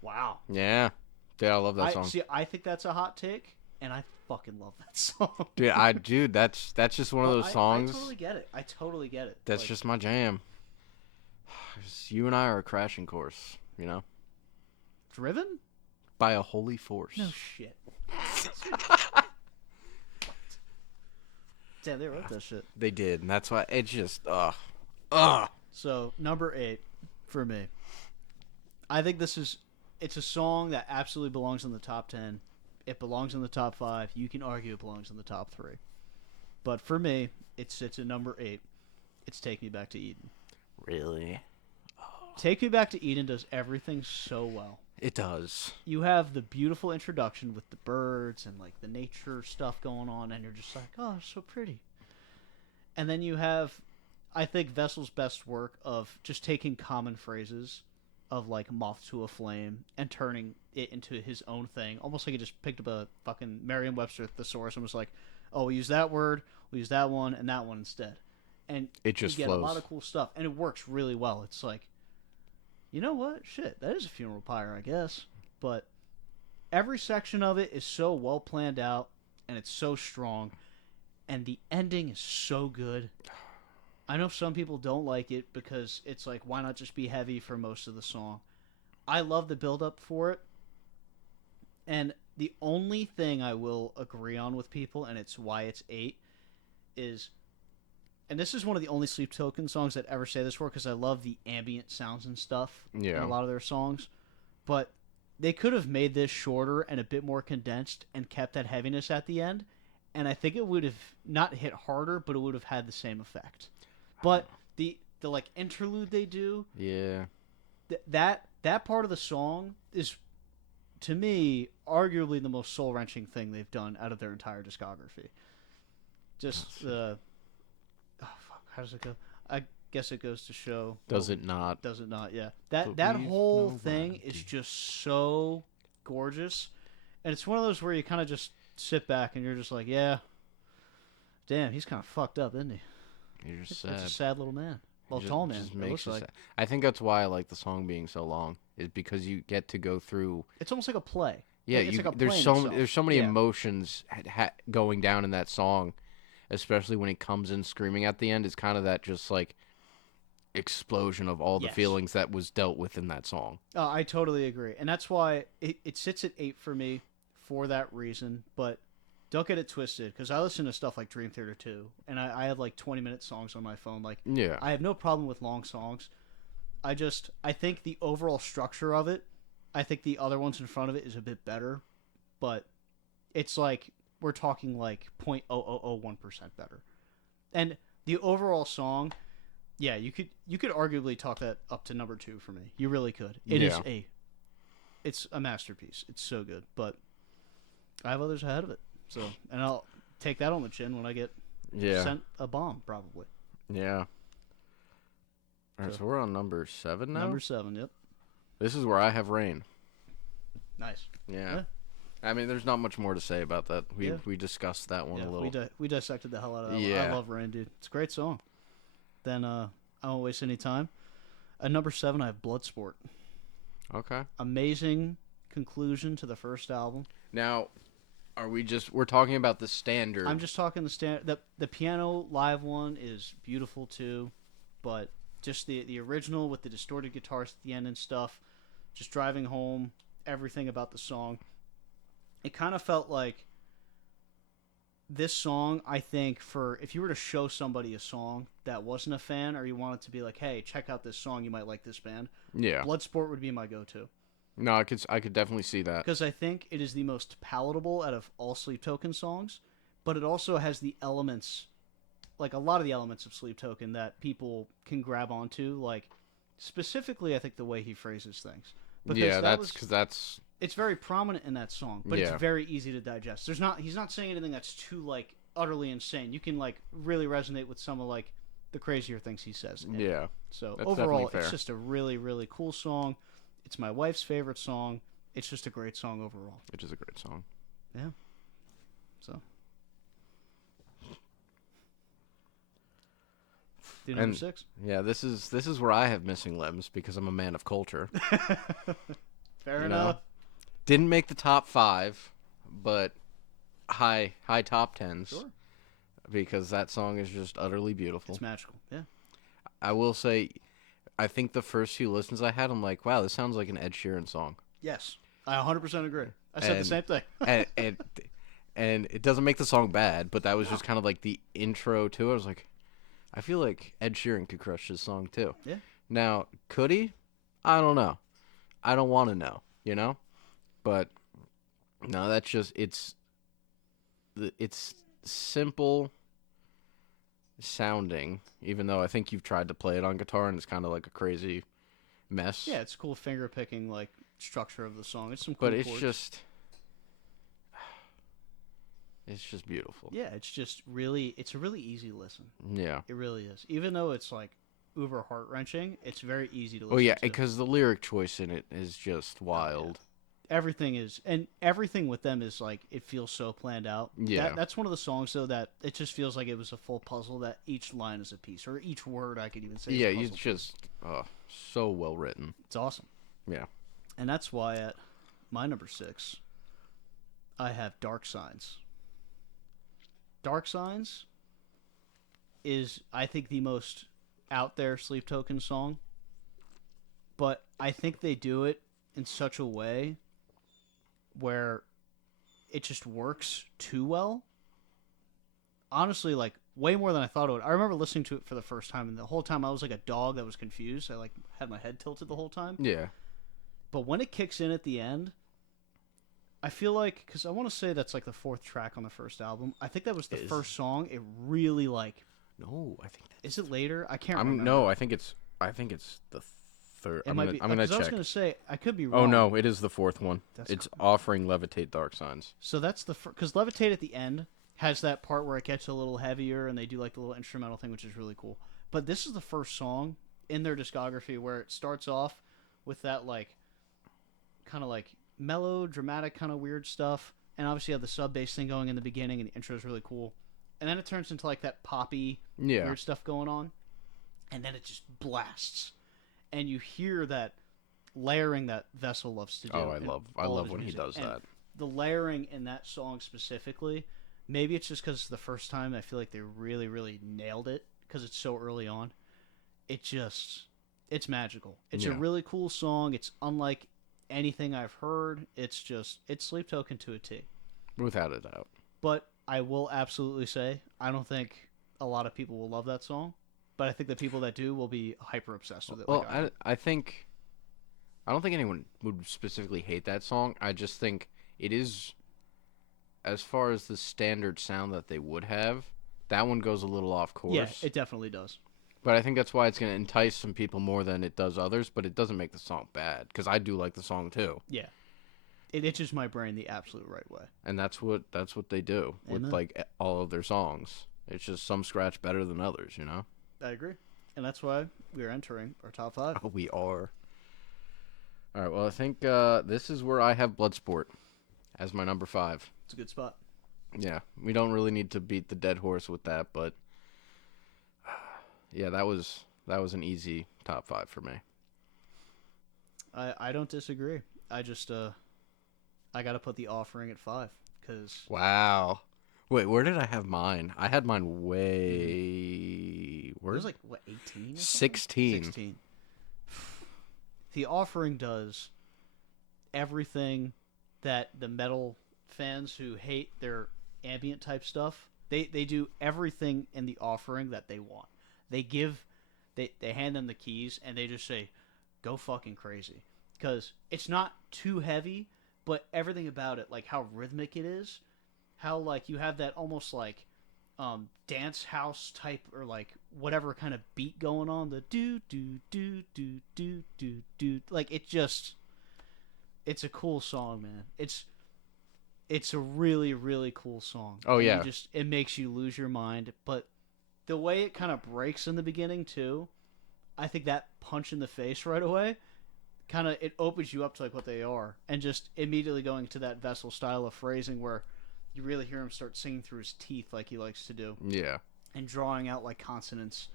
Wow. Yeah. Dude, I love that song. See, I think that's a hot take, and I fucking love that song. Dude, that's just one of those songs. I totally get it. That's just my jam. You and I are a crashing course, you know? Driven? By a holy force. No shit. Damn, they wrote that shit. They did, and that's why it's just, So, number 8 for me. I think it's a song that absolutely belongs in the top 10 it belongs in the top 5. You can argue it belongs in the top 3. But for me, it sits at number 8. It's Take Me Back to Eden. Really? Take Me Back to Eden does everything so well. It does. You have the beautiful introduction with the birds and like the nature stuff going on, and you're just like, oh, so pretty. And then you have, I think, Vessel's best work of just taking common phrases of like moth to a flame and turning it into his own thing. Almost like he just picked up a fucking Merriam-Webster thesaurus and was like, oh, we use that word, we use that one, and that one instead. And it just you get flows. a lot of cool stuff, and it works really well. It's like, you know what? Shit, that is a funeral pyre, I guess. But every section of it is so well planned out, and it's so strong, and the ending is so good. I know some people don't like it because it's like, why not just be heavy for most of the song? I love the build-up for it, and the only thing I will agree on with people, and it's why it's 8, is... And this is one of the only Sleep Token songs that ever say this for, because I love the ambient sounds and stuff in a lot of their songs. But they could have made this shorter and a bit more condensed and kept that heaviness at the end. And I think it would have not hit harder, but it would have had the same effect. But the like interlude they do, yeah, that part of the song is, to me, arguably the most soul wrenching thing they've done out of their entire discography. Just oh fuck, how does it go? I guess it goes to show. Does it not? Does it not? Yeah. That whole thing is just so gorgeous, and it's one of those where you kind of just sit back and you're just like, yeah, damn, he's kind of fucked up, isn't he? You're just sad. He's a sad little man. Well, tall man. It looks like. Sad. I think that's why I like the song being so long. Is because you get to go through. It's almost like a play. Yeah, like a there's so many emotions going down in that song. Especially when he comes in screaming at the end, it's kind of that just like explosion of all the feelings that was dealt with in that song. Oh, I totally agree. And that's why it sits at 8 for me for that reason. But don't get it twisted, because I listen to stuff like Dream Theater 2, and I have like 20-minute songs on my phone. Like, yeah, I have no problem with long songs. I think the overall structure of it, I think the other ones in front of it is a bit better. But it's like... We're talking like 0.0001% better. And the overall song, yeah, you could arguably talk that up to number 2 for me. You really could. It's a masterpiece. It's so good. But I have others ahead of it. So, and I'll take that on the chin when I get sent a bomb, probably. Yeah. All right, so we're on number 7 now? Number 7, yep. This is where I have Rain. Nice. Yeah. I mean, there's not much more to say about that. We discussed that one a little. We dissected the hell out of that. Yeah. I love Rain, dude. It's a great song. Then I won't waste any time. At number 7, I have Bloodsport. Okay. Amazing conclusion to the first album. Now, we're talking about the standard. I'm just talking the standard. The piano live one is beautiful too, but just the original with the distorted guitars at the end and stuff, just driving home everything about the song. It kind of felt like this song, I think, for if you were to show somebody a song that wasn't a fan, or you wanted to be like, hey, check out this song, you might like this band. Yeah. Bloodsport would be my go-to. No, I could definitely see that. Because I think it is the most palatable out of all Sleep Token songs, but it also has the elements, like a lot of the elements of Sleep Token that people can grab onto, like specifically, I think, the way he phrases things. That's it's very prominent in that song, but it's very easy to digest. He's not saying anything that's too like utterly insane. You can like really resonate with some of like the crazier things he says. Yeah. So overall, it's just a really, really cool song. It's my wife's favorite song. It's just a great song overall. It is a great song. Yeah. So. Do number 6? Yeah, this is where I have missing limbs because I'm a man of culture. Fair enough. Didn't make the top 5, but high top 10s. Sure. Because that song is just utterly beautiful. It's magical. Yeah. I will say, I think the first few listens I had, I'm like, wow, this sounds like an Ed Sheeran song. Yes, I 100% agree. I said the same thing. and it doesn't make the song bad, but that was just kind of like the intro to it. I was like, I feel like Ed Sheeran could crush this song too. Yeah. Now, could he? I don't know. I don't want to know, you know? But No, that's just it's simple sounding, even though I think you've tried to play it on guitar and it's kind of like a crazy mess. Yeah, it's cool finger picking like structure of the song. It's some cool But it's chords. just beautiful. Yeah, it's a really easy listen. Yeah. It really is. Even though it's like uber heart wrenching, it's very easy to listen Oh yeah, to. because the lyric choice in it is just wild. Everything with them is like it feels so planned out. Yeah. That's one of the songs though that it just feels like it was a full puzzle, that each line is a piece, or each word I could even say. Yeah, is a it's puzzle just so well written. It's awesome. Yeah. And that's why at my number 6, I have Dark Signs. Dark Signs is, I think, the most out there Sleep Token song. But I think they do it in such a way where it just works too well. Honestly, like, way more than I thought it would. I remember listening to it for the first time, and the whole time I was like a dog that was confused. I, like, had my head tilted the whole time. Yeah. But when it kicks in at the end, I feel like, because I want to say that's like the 4th track on the first album. I think that was the first song. It really like. No, I think Is it later? I can't remember. No, I think it's the third. I'm gonna I was check. gonna say I could be wrong. Oh no, it is the 4th one. That's it's crazy. offering Levitate Dark Signs. So that's the because Levitate at the end has that part where it gets a little heavier and they do like the little instrumental thing, which is really cool. But this is the first song in their discography where it starts off with that like kind of like mellow, dramatic, kind of weird stuff, and obviously you have the sub bass thing going in the beginning, and the intro is really cool. And then it turns into like that poppy, weird stuff going on, and then it just blasts, and you hear that layering that Vessel loves to do. Oh, I love when music. he does And that. the layering in that song specifically, maybe it's just because it's the first time I feel like they really, really nailed it because it's so early on. It's magical. It's a really cool song. It's unlike anything I've heard. It's Sleep Token to a T. Without a doubt. But I will absolutely say, I don't think a lot of people will love that song, but I think the people that do will be hyper obsessed with it. Well, I don't think anyone would specifically hate that song. I just think it is, as far as the standard sound that they would have, that one goes a little off course. Yeah, it definitely does. But I think that's why it's going to entice some people more than it does others, but it doesn't make the song bad, because I do like the song too. Yeah. It itches my brain the absolute right way. And that's what they do with like all of their songs. It's just some scratch better than others, you know? I agree. And that's why we're entering our top 5. Oh, we are. All right, well, I think this is where I have Bloodsport as my number 5. It's a good spot. Yeah, we don't really need to beat the dead horse with that, but yeah, that was an easy top 5 for me. I don't disagree. I just I got to put The Offering at 5 because Wow. Wait, where did I have mine? I had mine way. it was like what 18? 16. 16. The Offering does everything that the metal fans who hate their ambient type stuff, they do everything in The Offering that they want. They hand them the keys and they just say, go fucking crazy. Because it's not too heavy, but everything about it, like how rhythmic it is, how like you have that almost like dance house type or like whatever kind of beat going on, the do do do do do do do, like it's a cool song, man. It's a really, really cool song. Oh, And yeah. it makes you lose your mind, but the way it kind of breaks in the beginning too, I think that punch in the face right away kind of it opens you up to like what they are, and just immediately going to that Vessel style of phrasing where you really hear him start singing through his teeth like he likes to do, Yeah. and drawing out like consonants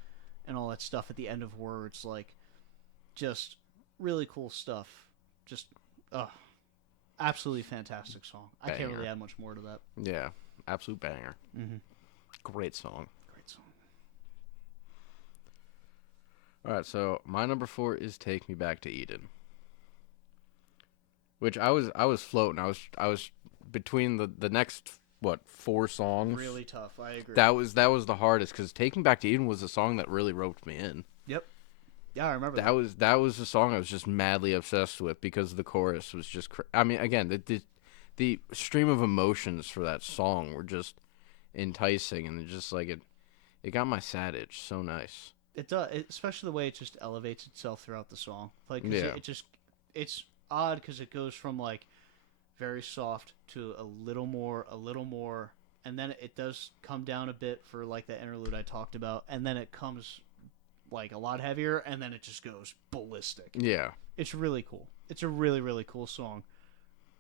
and all that stuff at the end of words, like just really cool stuff. Just absolutely fantastic song. I can't Banger. really add much more to that. Yeah. Absolute banger. Mm-hmm. Great song. Great song. All right, so my number 4 is "Take Me Back to Eden," which I was floating. I was between the next 4 songs. Really tough. I agree. That was the hardest because "Take Me Back to Eden" was the song that really roped me in. Yep. Yeah, I remember That was the song I was just madly obsessed with because the chorus was just. I mean, again, the stream of emotions for that song were just enticing, and it just like it got my sad itch so nice. It does, especially the way it just elevates itself throughout the song. Like, 'cause Yeah. it's odd because it goes from like very soft to a little more, and then it does come down a bit for like that interlude I talked about, and then it comes like a lot heavier, and then it just goes ballistic. Yeah. It's really cool. It's a really, really cool song.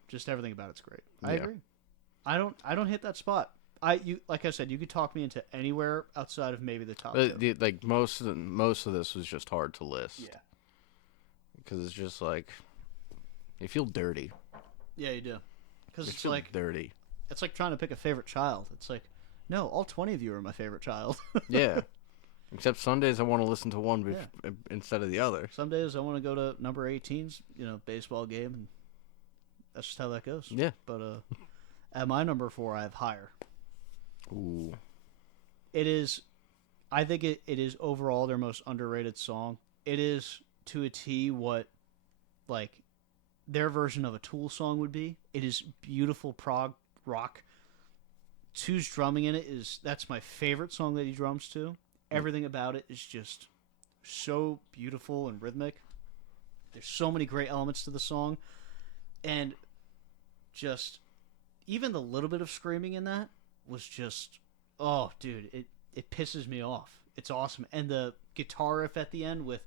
Just everything about it's great. I Yeah. agree. I don't hit that spot. Like I said, you could talk me into anywhere outside of maybe the top two. Like most of this was just hard to list. Yeah. Because it's just like you feel dirty. Yeah, you do. Because You it's feel like dirty. it's like trying to pick a favorite child. It's like, no, all 20 of you are my favorite child. Yeah. Except Sundays I want to listen to one Yeah. instead of the other. Some days I want to go to number 18's, baseball game, and that's just how that goes. Yeah. But at my number 4, I have Higher. Ooh. I think it is overall their most underrated song. It is to a T what like their version of a Tool song would be. It is beautiful prog rock. Tu's drumming in it that's my favorite song that he drums to. Everything about it is just so beautiful and rhythmic. There's so many great elements to the song, and just even the little bit of screaming in that was just, oh dude, it pisses me off. It's awesome. And the guitar riff at the end with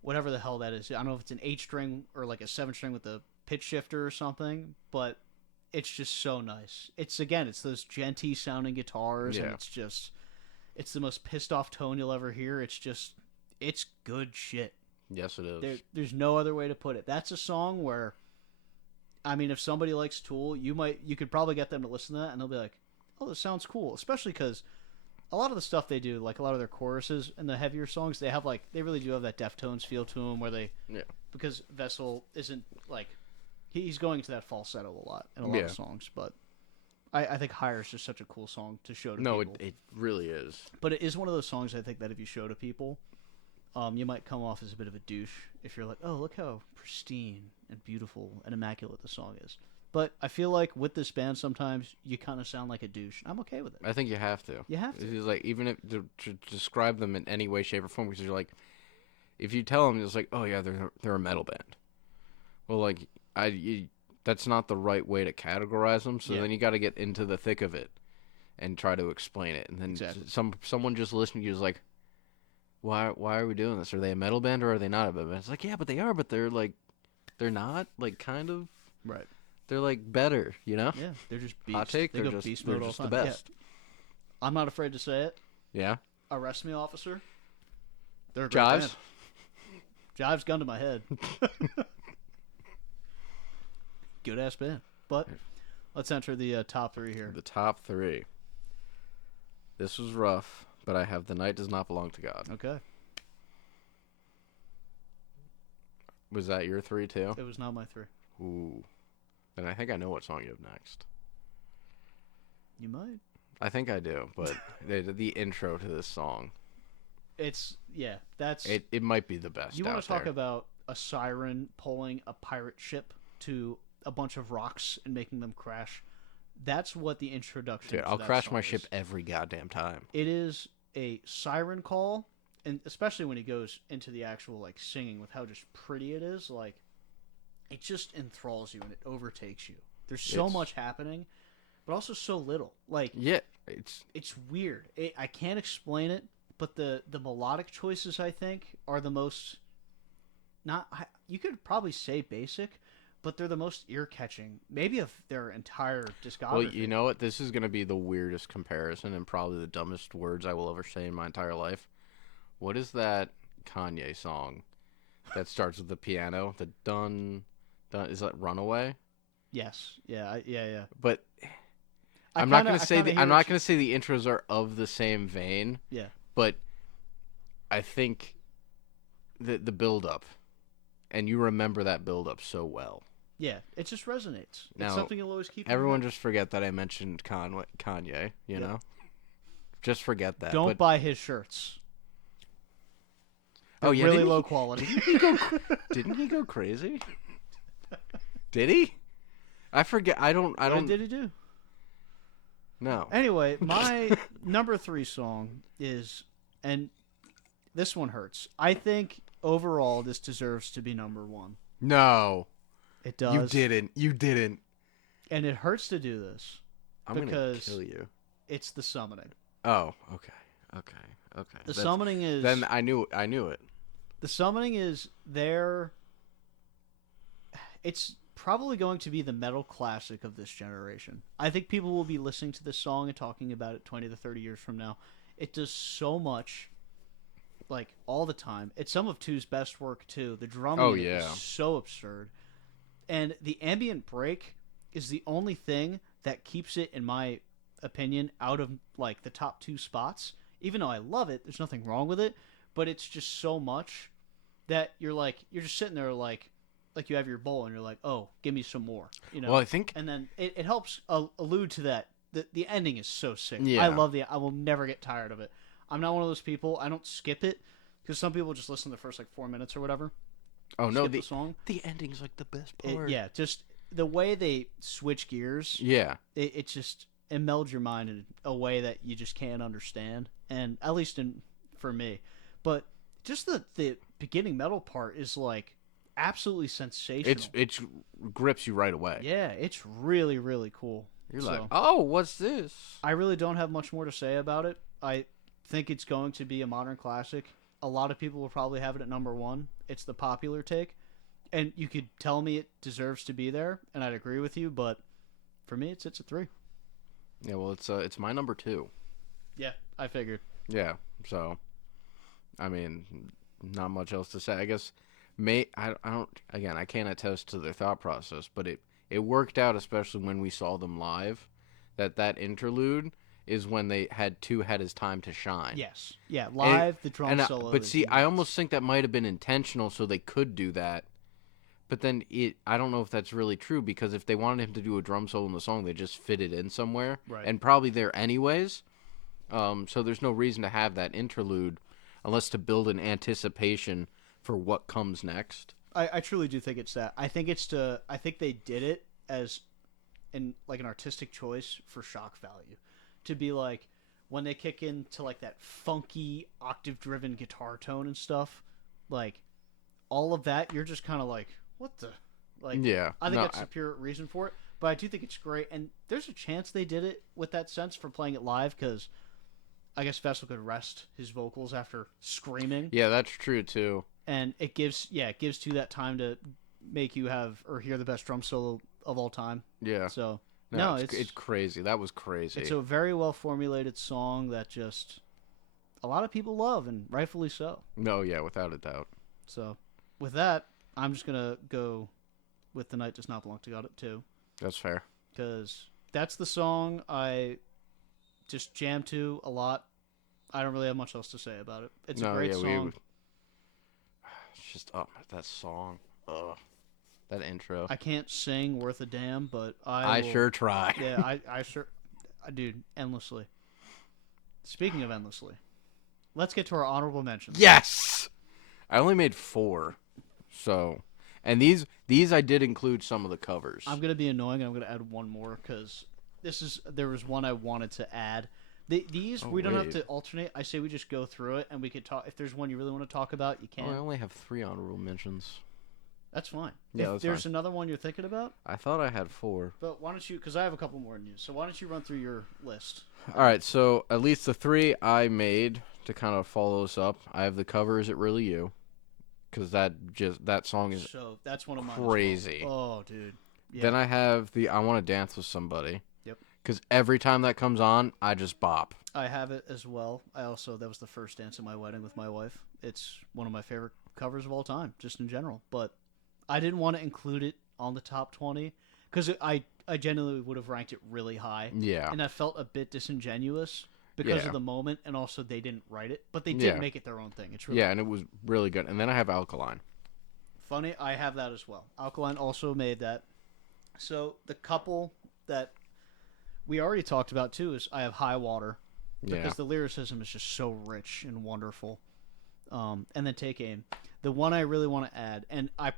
whatever the hell that is. I don't know if it's an 8-string or like a 7-string with a pitch shifter or something, but it's just so nice. It's those genty sounding guitars, and Yeah. it's the most pissed off tone you'll ever hear. It's good shit. Yes, it is. There's no other way to put it. That's a song where, I mean, if somebody likes Tool, you could probably get them to listen to that, and they'll be like, "Oh, this sounds cool." Especially because a lot of the stuff they do, like a lot of their choruses and the heavier songs, they really do have that Deftones feel to them, where Yeah. because Vessel isn't like he's going to that falsetto a lot in a lot of songs, but I think Higher is just such a cool song to show to No, people. it really is. But it is one of those songs I think that if you show to people, you might come off as a bit of a douche if you're like, oh, look how pristine and beautiful and immaculate the song is. But I feel like with this band, sometimes you kind of sound like a douche. I'm okay with it. I think you have to. You have to. It's like even if to describe them in any way, shape, or form, because you're like, if you tell them it's like, oh yeah, they're a metal band. Well, like that's not the right way to categorize them. So Yeah. then you got to get into the thick of it and try to explain it. And then Exactly. someone just listening to you is like, why are we doing this? Are they a metal band or are they not a metal band? It's like, yeah, but they are, but they're not, like, kind of. Right. They're like better, you know? Yeah, they're just beast. Hot take, They they're go just beast they're mode all just the the time. best. Yeah. I'm not afraid to say it. Yeah. Arrest me, officer. They're a great Jives. band. Jives gun to my head. Good ass band. But let's enter the top 3 here. The top 3. This was rough, but I have The Night Does Not Belong to God. Okay. Was that your 3 too? It was not my 3. Ooh. Then I think I know what song you have next. You might. I think I do, but the intro to this song, That's it might be the best. You want out to talk there. about a siren pulling a pirate ship to a bunch of rocks and making them crash? That's what the introduction Dude, to I'll that crash song my is. ship every goddamn time. It is a siren call, and especially when he goes into the actual like singing with how just pretty it is, like it just enthralls you and it overtakes you. There's so It's- much happening, but also so little. Like Yeah, it's weird. I can't explain it, but the melodic choices I think are the most not. You could probably say basic, but they're the most ear catching, maybe of their entire discography. well, you know what? This is gonna be the weirdest comparison and probably the dumbest words I will ever say in my entire life. What is that Kanye song that starts with the piano? The dun. Is that Runaway? Yes. Yeah. Yeah. But I I'm not kinda- gonna I say kinda hear I'm what not you- gonna say the intros are of the same vein. Yeah. But I think the build up, and you remember that build up so well. Yeah. It just resonates. Now, it's something you'll always keep. in Everyone mind. just forget that I mentioned Kanye. You Yeah. know, just forget that. Don't but, buy his shirts. Oh They're yeah, really didn't low quality. Didn't he go crazy? Did he? I forget. I don't. What did he do? No. Anyway, my number 3 song is, and this one hurts. I think overall this deserves to be number 1. No. It does. You didn't. And it hurts to do this. I'm gonna because kill you. It's The Summoning. Oh, okay. The Summoning is... Then I knew it. The Summoning is their... It's probably going to be the metal classic of this generation. I think people will be listening to this song and talking about it 20 to 30 years from now. It does so much, like, all the time. It's some of Two's best work, too. The drumming is so absurd. And the ambient break is the only thing that keeps it, in my opinion, out of, like, the top 2 spots. Even though I love it, there's nothing wrong with it, but it's just so much that you're just sitting there like you have your bowl and you're like, oh, give me some more, you know. Well, I think, and then it helps allude to that. The ending is so sick. Yeah. I love I will never get tired of it. I'm not one of those people. I don't skip it because some people just listen to the first like 4 minutes or whatever. Oh no, the song. The ending's like the best part. Yeah, just the way they switch gears. Yeah, it just melds your mind in a way that you just can't understand, and at least for me. But just the beginning metal part is like absolutely sensational. It grips you right away. Yeah, it's really, really cool. You're like, oh, what's this? I really don't have much more to say about it. I think it's going to be a modern classic. A lot of people will probably have it at number 1. It's the popular take, and you could tell me it deserves to be there, and I'd agree with you. But for me, it sits at 3. Yeah, well, it's my number 2. Yeah, I figured. Yeah, so I mean, not much else to say. I guess I don't. Again, I can't attest to their thought process, but it worked out, especially when we saw them live. That interlude is when they had his time to shine. Yes. Yeah, live, the drum solo. But see, I almost think that might have been intentional so they could do that. But then I don't know if that's really true, because if they wanted him to do a drum solo in the song, they just fit it in somewhere. Right. And probably there anyways. So there's no reason to have that interlude unless to build an anticipation for what comes next. I truly do think it's that. I think they did it as an artistic choice for shock value. To be like, when they kick into like that funky octave-driven guitar tone and stuff, like all of that, you're just kind of like, what the? Like, yeah. I think that's the pure reason for it. But I do think it's great, and there's a chance they did it with that sense for playing it live, because I guess Vessel could rest his vocals after screaming. Yeah, that's true too. And it gives to that time to make you have or hear the best drum solo of all time. Yeah. So no, it's crazy. That was crazy. It's a very well formulated song that just a lot of people love, and rightfully so. No, yeah, without a doubt. So with that, I'm just gonna go with "The Night Does Not Belong to God" at 2. That's fair. Because that's the song I just jam to a lot. I don't really have much else to say about it. It's a great song. It's just that song. Ugh. That intro. I can't sing worth a damn, but I sure try. Yeah, I sure, dude, endlessly. Speaking of endlessly, let's get to our honorable mentions. Yes, I only made 4, so, and these I did include some of the covers. I'm gonna be annoying, and I'm gonna add one more because there was one I wanted to add. We don't have to alternate. I say we just go through it, and we could talk. If there's one you really want to talk about, you can. I only have 3 honorable mentions. That's fine. Yeah, if there's another one you're thinking about, I thought I had 4. But why don't you? Because I have a couple more than you. So why don't you run through your list? All right. So at least the 3 I made to kind of follow this up. I have the cover. Is It Really You? Because that song is that's one of mine. crazy. Well. Oh, dude. Yeah. Then I have the I Want to Dance with Somebody. Yep. Because every time that comes on, I just bop. I have it as well. That was the first dance at my wedding with my wife. It's one of my favorite covers of all time, just in general. But I didn't want to include it on the top 20 because I genuinely would have ranked it really high. Yeah. And I felt a bit disingenuous because of the moment, and also they didn't write it, but they did make it their own thing. It's really and it was really good. And then I have Alkaline. Funny, I have that as well. Alkaline also made that. So the couple that we already talked about too is I have High Water because the lyricism is just so rich and wonderful. And then Take Aim. The one I really want to add, and I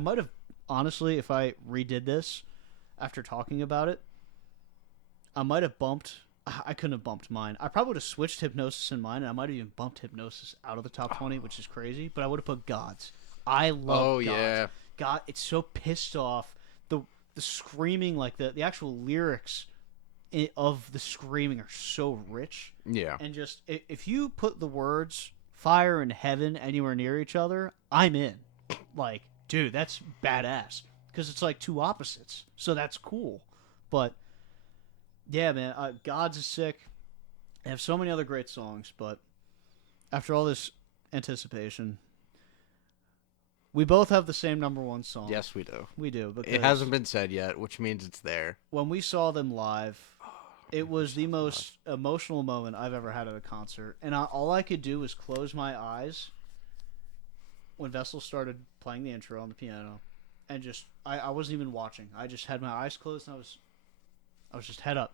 might have, honestly, if I redid this, after talking about it, I might have bumped. I couldn't have bumped mine. I probably would have switched Hypnosis in mine, and I might have even bumped Hypnosis out of the top 20, which is crazy. But I would have put Gods. I love Gods. Yeah. God, it's so pissed off. The screaming, like the actual lyrics of the screaming are so rich. Yeah. And just if you put the words fire and heaven anywhere near each other, I'm in. Like, dude, that's badass because it's like two opposites. So that's cool. But yeah, man, Gods is sick. They have so many other great songs, but after all this anticipation, we both have the same number one song. Yes, we do. We do. Because It hasn't been said yet, which means it's there. when we saw them live, it was the most emotional moment I've ever had at a concert. And all I could do was close my eyes when Vessel started playing the intro on the piano. And just, I wasn't even watching. I just had my eyes closed and I was just head up.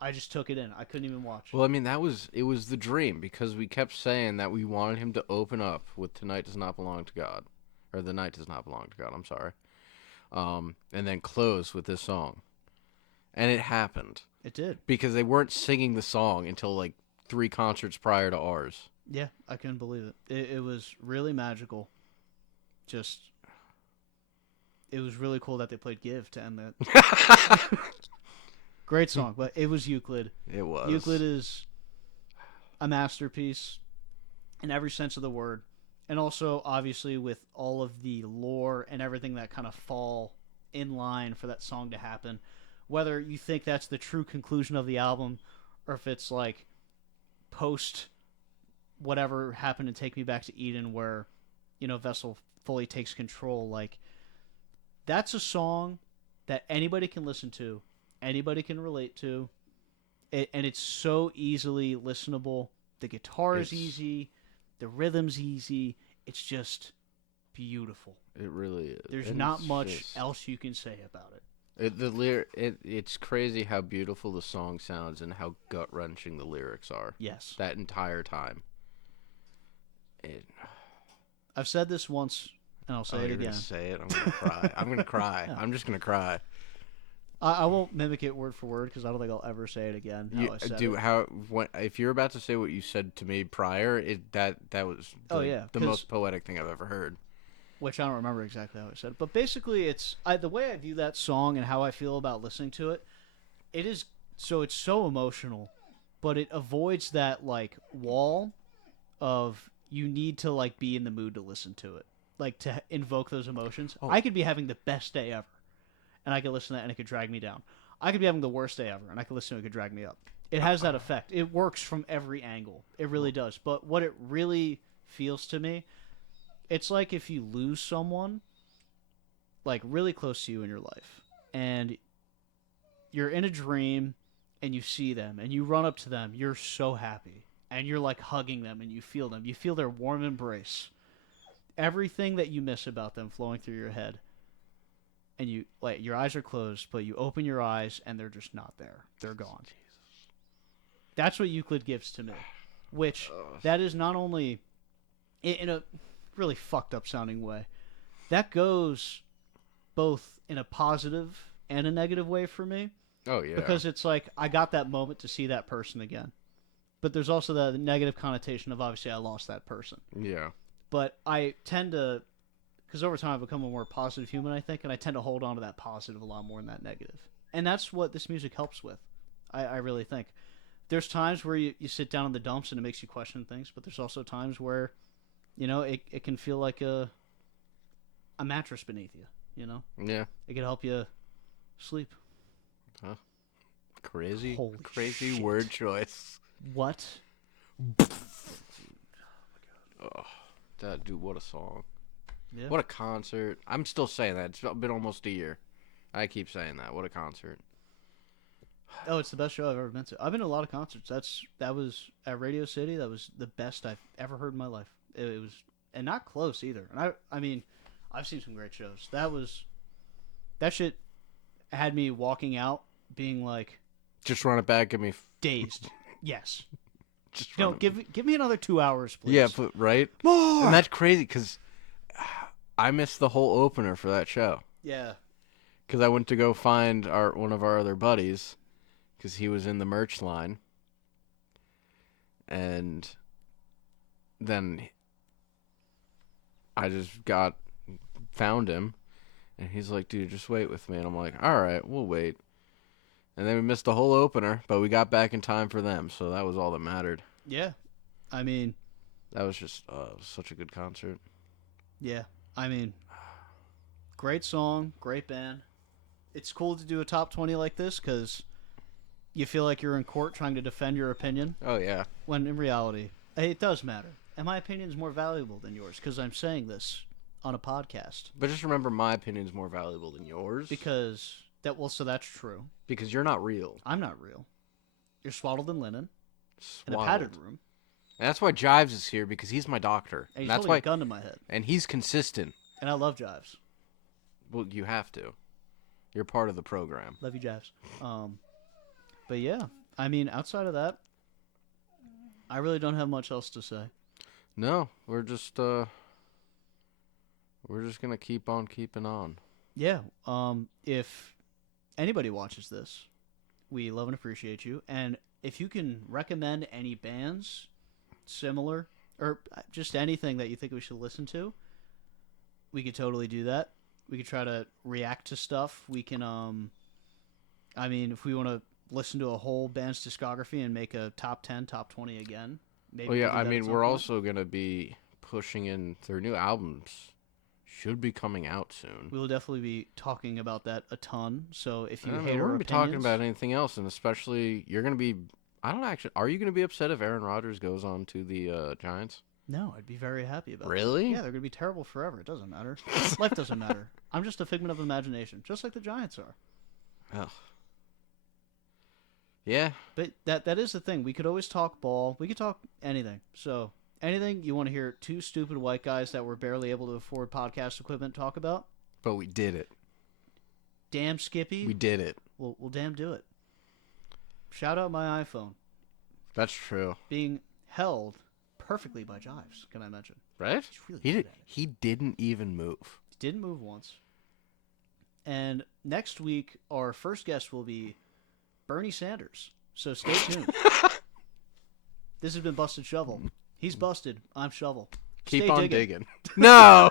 I just took it in. I couldn't even watch. Well, I mean, it was the dream because we kept saying that we wanted him to open up with Tonight Does Not Belong to God. Or The Night Does Not Belong to God, I'm sorry. And then close with this song. And it happened. It did. Because they weren't singing the song until like 3 concerts prior to ours. Yeah, I couldn't believe it. It was really magical. Just, it was really cool that they played Give to end that. Great song, but it was Euclid. It was. Euclid is a masterpiece in every sense of the word. And also, obviously, with all of the lore and everything that kind of fall in line for that song to happen. Whether you think that's the true conclusion of the album, or if it's like post whatever happened to Take Me Back to Eden, where, you know, Vessel fully takes control. Like, that's a song that anybody can listen to, anybody can relate to, and it's so easily listenable. The guitar is easy, the rhythm's easy. It's just beautiful. It really is. There's And not it's much just- else you can say about it. It's crazy how beautiful the song sounds and how gut-wrenching the lyrics are. Yes. That entire time. I've said this once, and I'll say it You're again. gonna say it. I'm gonna cry. I'm gonna cry. No. I'm just gonna cry. I won't mimic it word for word because I don't think I'll ever say it again. How I said it. If you're about to say what you said to me prior, that was the 'cause- most poetic thing I've ever heard. Which I don't remember exactly how I said it. But basically, it's the way I view that song and how I feel about listening to it. It's so emotional, but it avoids that like wall of you need to like be in the mood to listen to it, like to invoke those emotions. Oh. I could be having the best day ever, and I could listen to that and it could drag me down. I could be having the worst day ever, and I could listen to it, it could drag me up. It has that effect. It works from every angle. It really does. But what it really feels to me, it's like if you lose someone, like really close to you in your life, and you're in a dream, and you see them, and you run up to them, you're so happy, and you're like hugging them, and you feel them. You feel their warm embrace. Everything that you miss about them flowing through your head, and you like your eyes are closed, but you open your eyes, and they're just not there. They're gone. That's what Euclid gives to me, which that is not only in a really fucked up sounding way. That goes both in a positive and a negative way for me. Oh yeah. Because it's like I got that moment to see that person again. But there's also the negative connotation of obviously I lost that person. Yeah. But I tend to, because over time I've become a more positive human, I think, and I tend to hold on to that positive a lot more than that negative. And that's what this music helps with. I really think. There's times where you sit down in the dumps and it makes you question things, but there's also times where, you know, it can feel like a mattress beneath you, you know? Yeah. It can help you sleep. Crazy. Holy crazy shit. word choice. What? Oh, that dude, what a song. Yeah. What a concert. I'm still saying that. It's been almost a year. I keep saying that. What a concert. Oh, it's the best show I've ever been to. I've been to a lot of concerts. That was at Radio City. That was the best I've ever heard in my life. It was, and not close either. And I mean, I've seen some great shows. That shit had me walking out being like Just run it back. Give me. dazed. Yes. Just No, run it. give me another 2 hours, please. Yeah, but right. More. And that's crazy because I missed the whole opener for that show. Yeah. because I went to go find one of our other buddies, because he was in the merch line, and then I just found him, and he's like, dude, just wait with me. And I'm like, all right, we'll wait. And then we missed the whole opener, but we got back in time for them, so that was all that mattered. Yeah. I mean, That was just such a good concert. yeah. I mean, great song, great band. It's cool to do a top 20 like this because you feel like you're in court trying to defend your opinion, Oh, yeah. when in reality, it does matter. And my opinion is more valuable than yours because I'm saying this on a podcast. But just remember, my opinion is more valuable than yours. Because so that's true. Because you're not real. I'm not real. You're swaddled in linen in a Swaddled. padded room, And that's why Jives is here, because he's my doctor. and he's that's holding why, a gun to my head. and he's consistent. And I love Jives. Well, you have to. You're part of the program. Love you, Jives. But yeah, I mean, outside of that, I really don't have much else to say. No, we're just gonna keep on keeping on. Yeah. If anybody watches this, we love and appreciate you. And if you can recommend any bands similar or just anything that you think we should listen to, we could totally do that. We could try to react to stuff. We can, I mean, if we want to listen to a whole band's discography and make a top 10, top 20 again, maybe. Well, yeah, we'll do I that mean, at some we're point. also gonna be pushing in their new albums. Should be coming out soon. We will definitely be talking about that a ton. So if you I mean, hate we're our gonna be talking opinions- about anything else, and especially you're gonna be. I don't actually. Are you gonna be upset if Aaron Rodgers goes on to the Giants? No, I'd be very happy about that. Really? Yeah, they're going to be terrible forever. It doesn't matter. Life doesn't matter. I'm just a figment of imagination, just like the Giants are. Oh. Yeah. But that is the thing. We could always talk ball. We could talk anything. So anything you want to hear two stupid white guys that were barely able to afford podcast equipment talk about, But we did it. damn Skippy, We did it. we'll damn do it. Shout out my iPhone That's true. being held perfectly by Jives, can I mention. Right? He's really He good did. at it. He didn't even move. Didn't move once. And next week, our first guest will be Bernie Sanders. So stay tuned. This has been Busted Shovel. He's busted. I'm Shovel. Keep Stay on digging. digging. No.